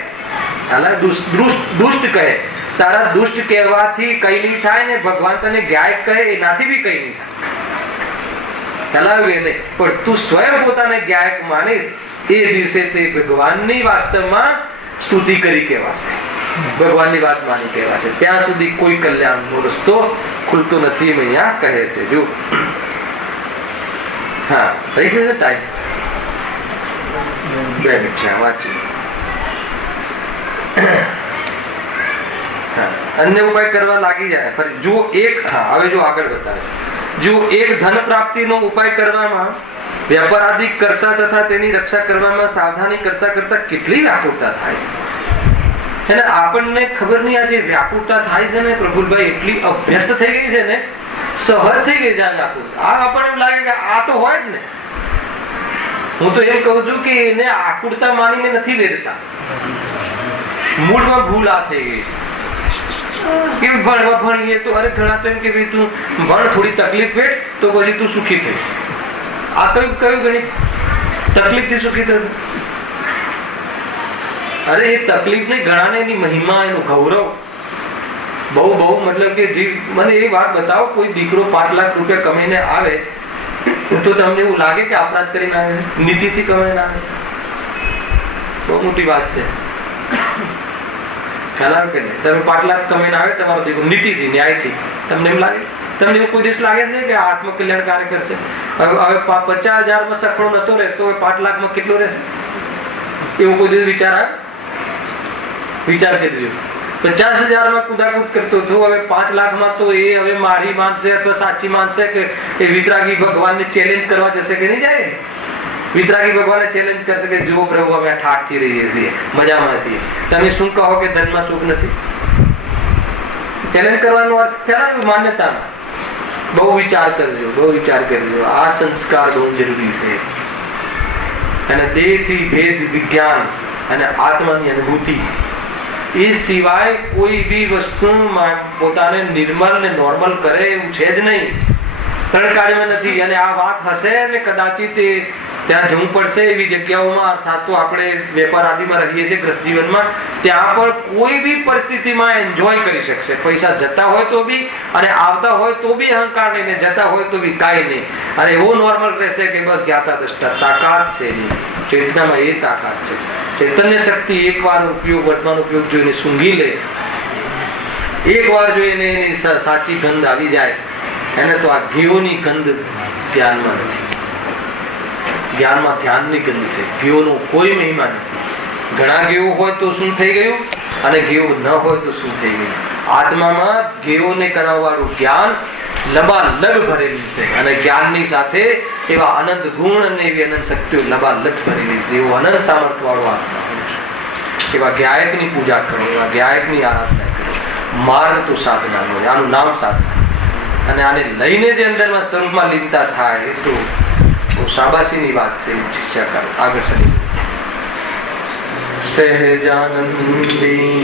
દુષ્ટ કહે, તારા દુષ્ટ કહેવાથી કઈ નહીં થાય ને ભગવાન તને ગાયક કહે એનાથી બી કઈ નહીં થાય. પણ તું સ્વયં પોતાને ગાયક માનીશ એ દિવસે તે ભગવાનની વાસ્તવમાં સ્તુતિ કરી કહેવાશે, ભગવાનની વાત માની કહેવાશે. ત્યાં સુધી કોઈ કલ્યાણનો રસ્તો ખુલતો નથી એમ અહીંયા કહે છે. જો હા થઈ ગયો છે ટાઈમ, 2 મિનિટ છે વાંચી. અન્ય ઉપાય કરવા લાગી જાય. ફરી જો એક હવે જો આગળ બતાવે છે. જો એક ધન પ્રાપ્તિનો ઉપાય કરવામાં, વ્યાપારાદિક કરતા તથા તેની રક્ષા કરવામાં સાવધાની કરતા કરતા કેટલી વ્યાકુળતા થાય છે. અને આપણને ખબર નહીં આ જે વ્યાકુળતા થાય છે ને પ્રફુલભાઈ, એટલી અભ્યસ્ત થઈ ગઈ છે ને, સહજ થઈ ગઈ છે. આ આપણને એમ લાગે કે આ તો હોય જ ને. હું તો એમ કહું છું કે એને આકુળતા માનીને નથી વેરતા. મૂળમાં ભૂલ આ થઈ ગઈ કે ભણીએ તો અરે ઘણા તો એમ કે ભાઈ તું ભણ, થોડી તકલીફ વેઠ તો પછી તું સુખી થઈ. આ કયું ઘણી તકલીફ થી સુખી થશે? અરે એ તકલીફ નહીં, ઘણાને એની મહિમા, એનું ગૌરવ બહુ મતલબ કે મને એ વાત બતાવો, કોઈ દીકરો 5 લાખ રૂપિયા કમાઈને આવે તો તમને એવું લાગે કે અપરાધ કરીને આવે છે? નીતિથી કમાઈને આવે? બહુ મોટી વાત છે. ખ્યાલ આવે કે નહીં? તમે 5 લાખ કમાઈને આવે તમારો દીકરો નીતિથી, ન્યાયથી, તમને એમ લાગે? તમને કોઈ દિવસ લાગે છે કે આત્મકલ્યાણ કાર્ય કરશે? હવે 50,000 સફળ નતો રહેતો, 5 લાખમાં કેટલો રહેશે? એવું કોઈ દિવસ વિચાર આવે? વિચાર કરજો. 50,000 કુદાકુદ કરતો હતો, હવે 5 લાખમાં તો એ હવે મારી માનશે અથવા સાચી માનશે કે એ વિતરાગી ભગવાનને ચેલેન્જ કરવા જશે કે નહીં જાય? વિતરાગી ભગવાનને ચેલેન્જ કરશે કે જો પ્રભુ અમે ઠાઠથી રહીએ છીએ, મજામાં છીએ, તમે શું કહો કે ધનમાં સુખ નથી? ચેલેન્જ કરવાનો અર્થ ખ્યાલ માન્યતામાં. બહુ વિચાર કરજો, બહુ વિચાર કરજો. આ સંસ્કાર બહુ જરૂરી છે. અને દેહથી ભેદ વિજ્ઞાન અને આત્માની અનુભૂતિ એ સિવાય કોઈ બી વસ્તુ પોતાને નિર્મલ ને નોર્મલ કરે એવું છે જ નહીં. 3 કાર્યમાં નથી. અને આ વાત હશે ને કદાચિત ત્યાં જવું પડશે એવી જગ્યાઓમાં, અર્થાત તો આપણે વેપાર આદિમાં રહીએ છીએ ગ્રસ્ત જીવનમાં, ત્યાં પણ કોઈ બી પરિસ્થિતિમાં એન્જોય કરી શકશે. પૈસા જતા હોય તો બી અને આવતા હોય તો બી અહંકાર નહીં, ને જતા હોય તો બી કાંઈ નહીં. અને એવો નોર્મલ રહેશે કે બસ જ્ઞાતા દ્રષ્ટા. તાકાત છે એની ચેતનામાં, એ તાકાત છે. ચૈતન્ય શક્તિ એકવાર વર્તમાન ઉપયોગ જોઈને સૂંઘી લે, એકવાર જો એને એની સાચી ગંધ આવી જાય, એને તો આ ઘીઓની ગંધ જ્ઞાનમાં નથી. જ્ઞાનમાં જ્ઞાનની ગંધ છે, ઘીઓનો કોઈ મહિમા નથી. ઘણા ગેવો હોય તો શું થઈ ગયું અને ગેવો ન હોય તો શું થઈ ગયું. આત્મામાં ગેવોને કરાવવાળું જ્ઞાન લબાલબ ભરેલું છે અને જ્ઞાનની સાથે એવા અનંત ગુણ અને એવી અનંત શક્તિઓ લબાલબ ભરેલી છે. એવું અનંત સામર્થ્ય વાળું આત્મા હોય છે. એવા ગાયકની પૂજા કરો, એવા ગાયકની આરાધના કરો. માર્ગ તો સાધનાનો, આનું નામ સાધના. અને આને લઈને જે અંદરમાં સ્વરૂપમાં લીનતા થાય એ તો બહુ શાબાશીની વાત છે. શિક્ષા કરો આગળ સહજાનંદી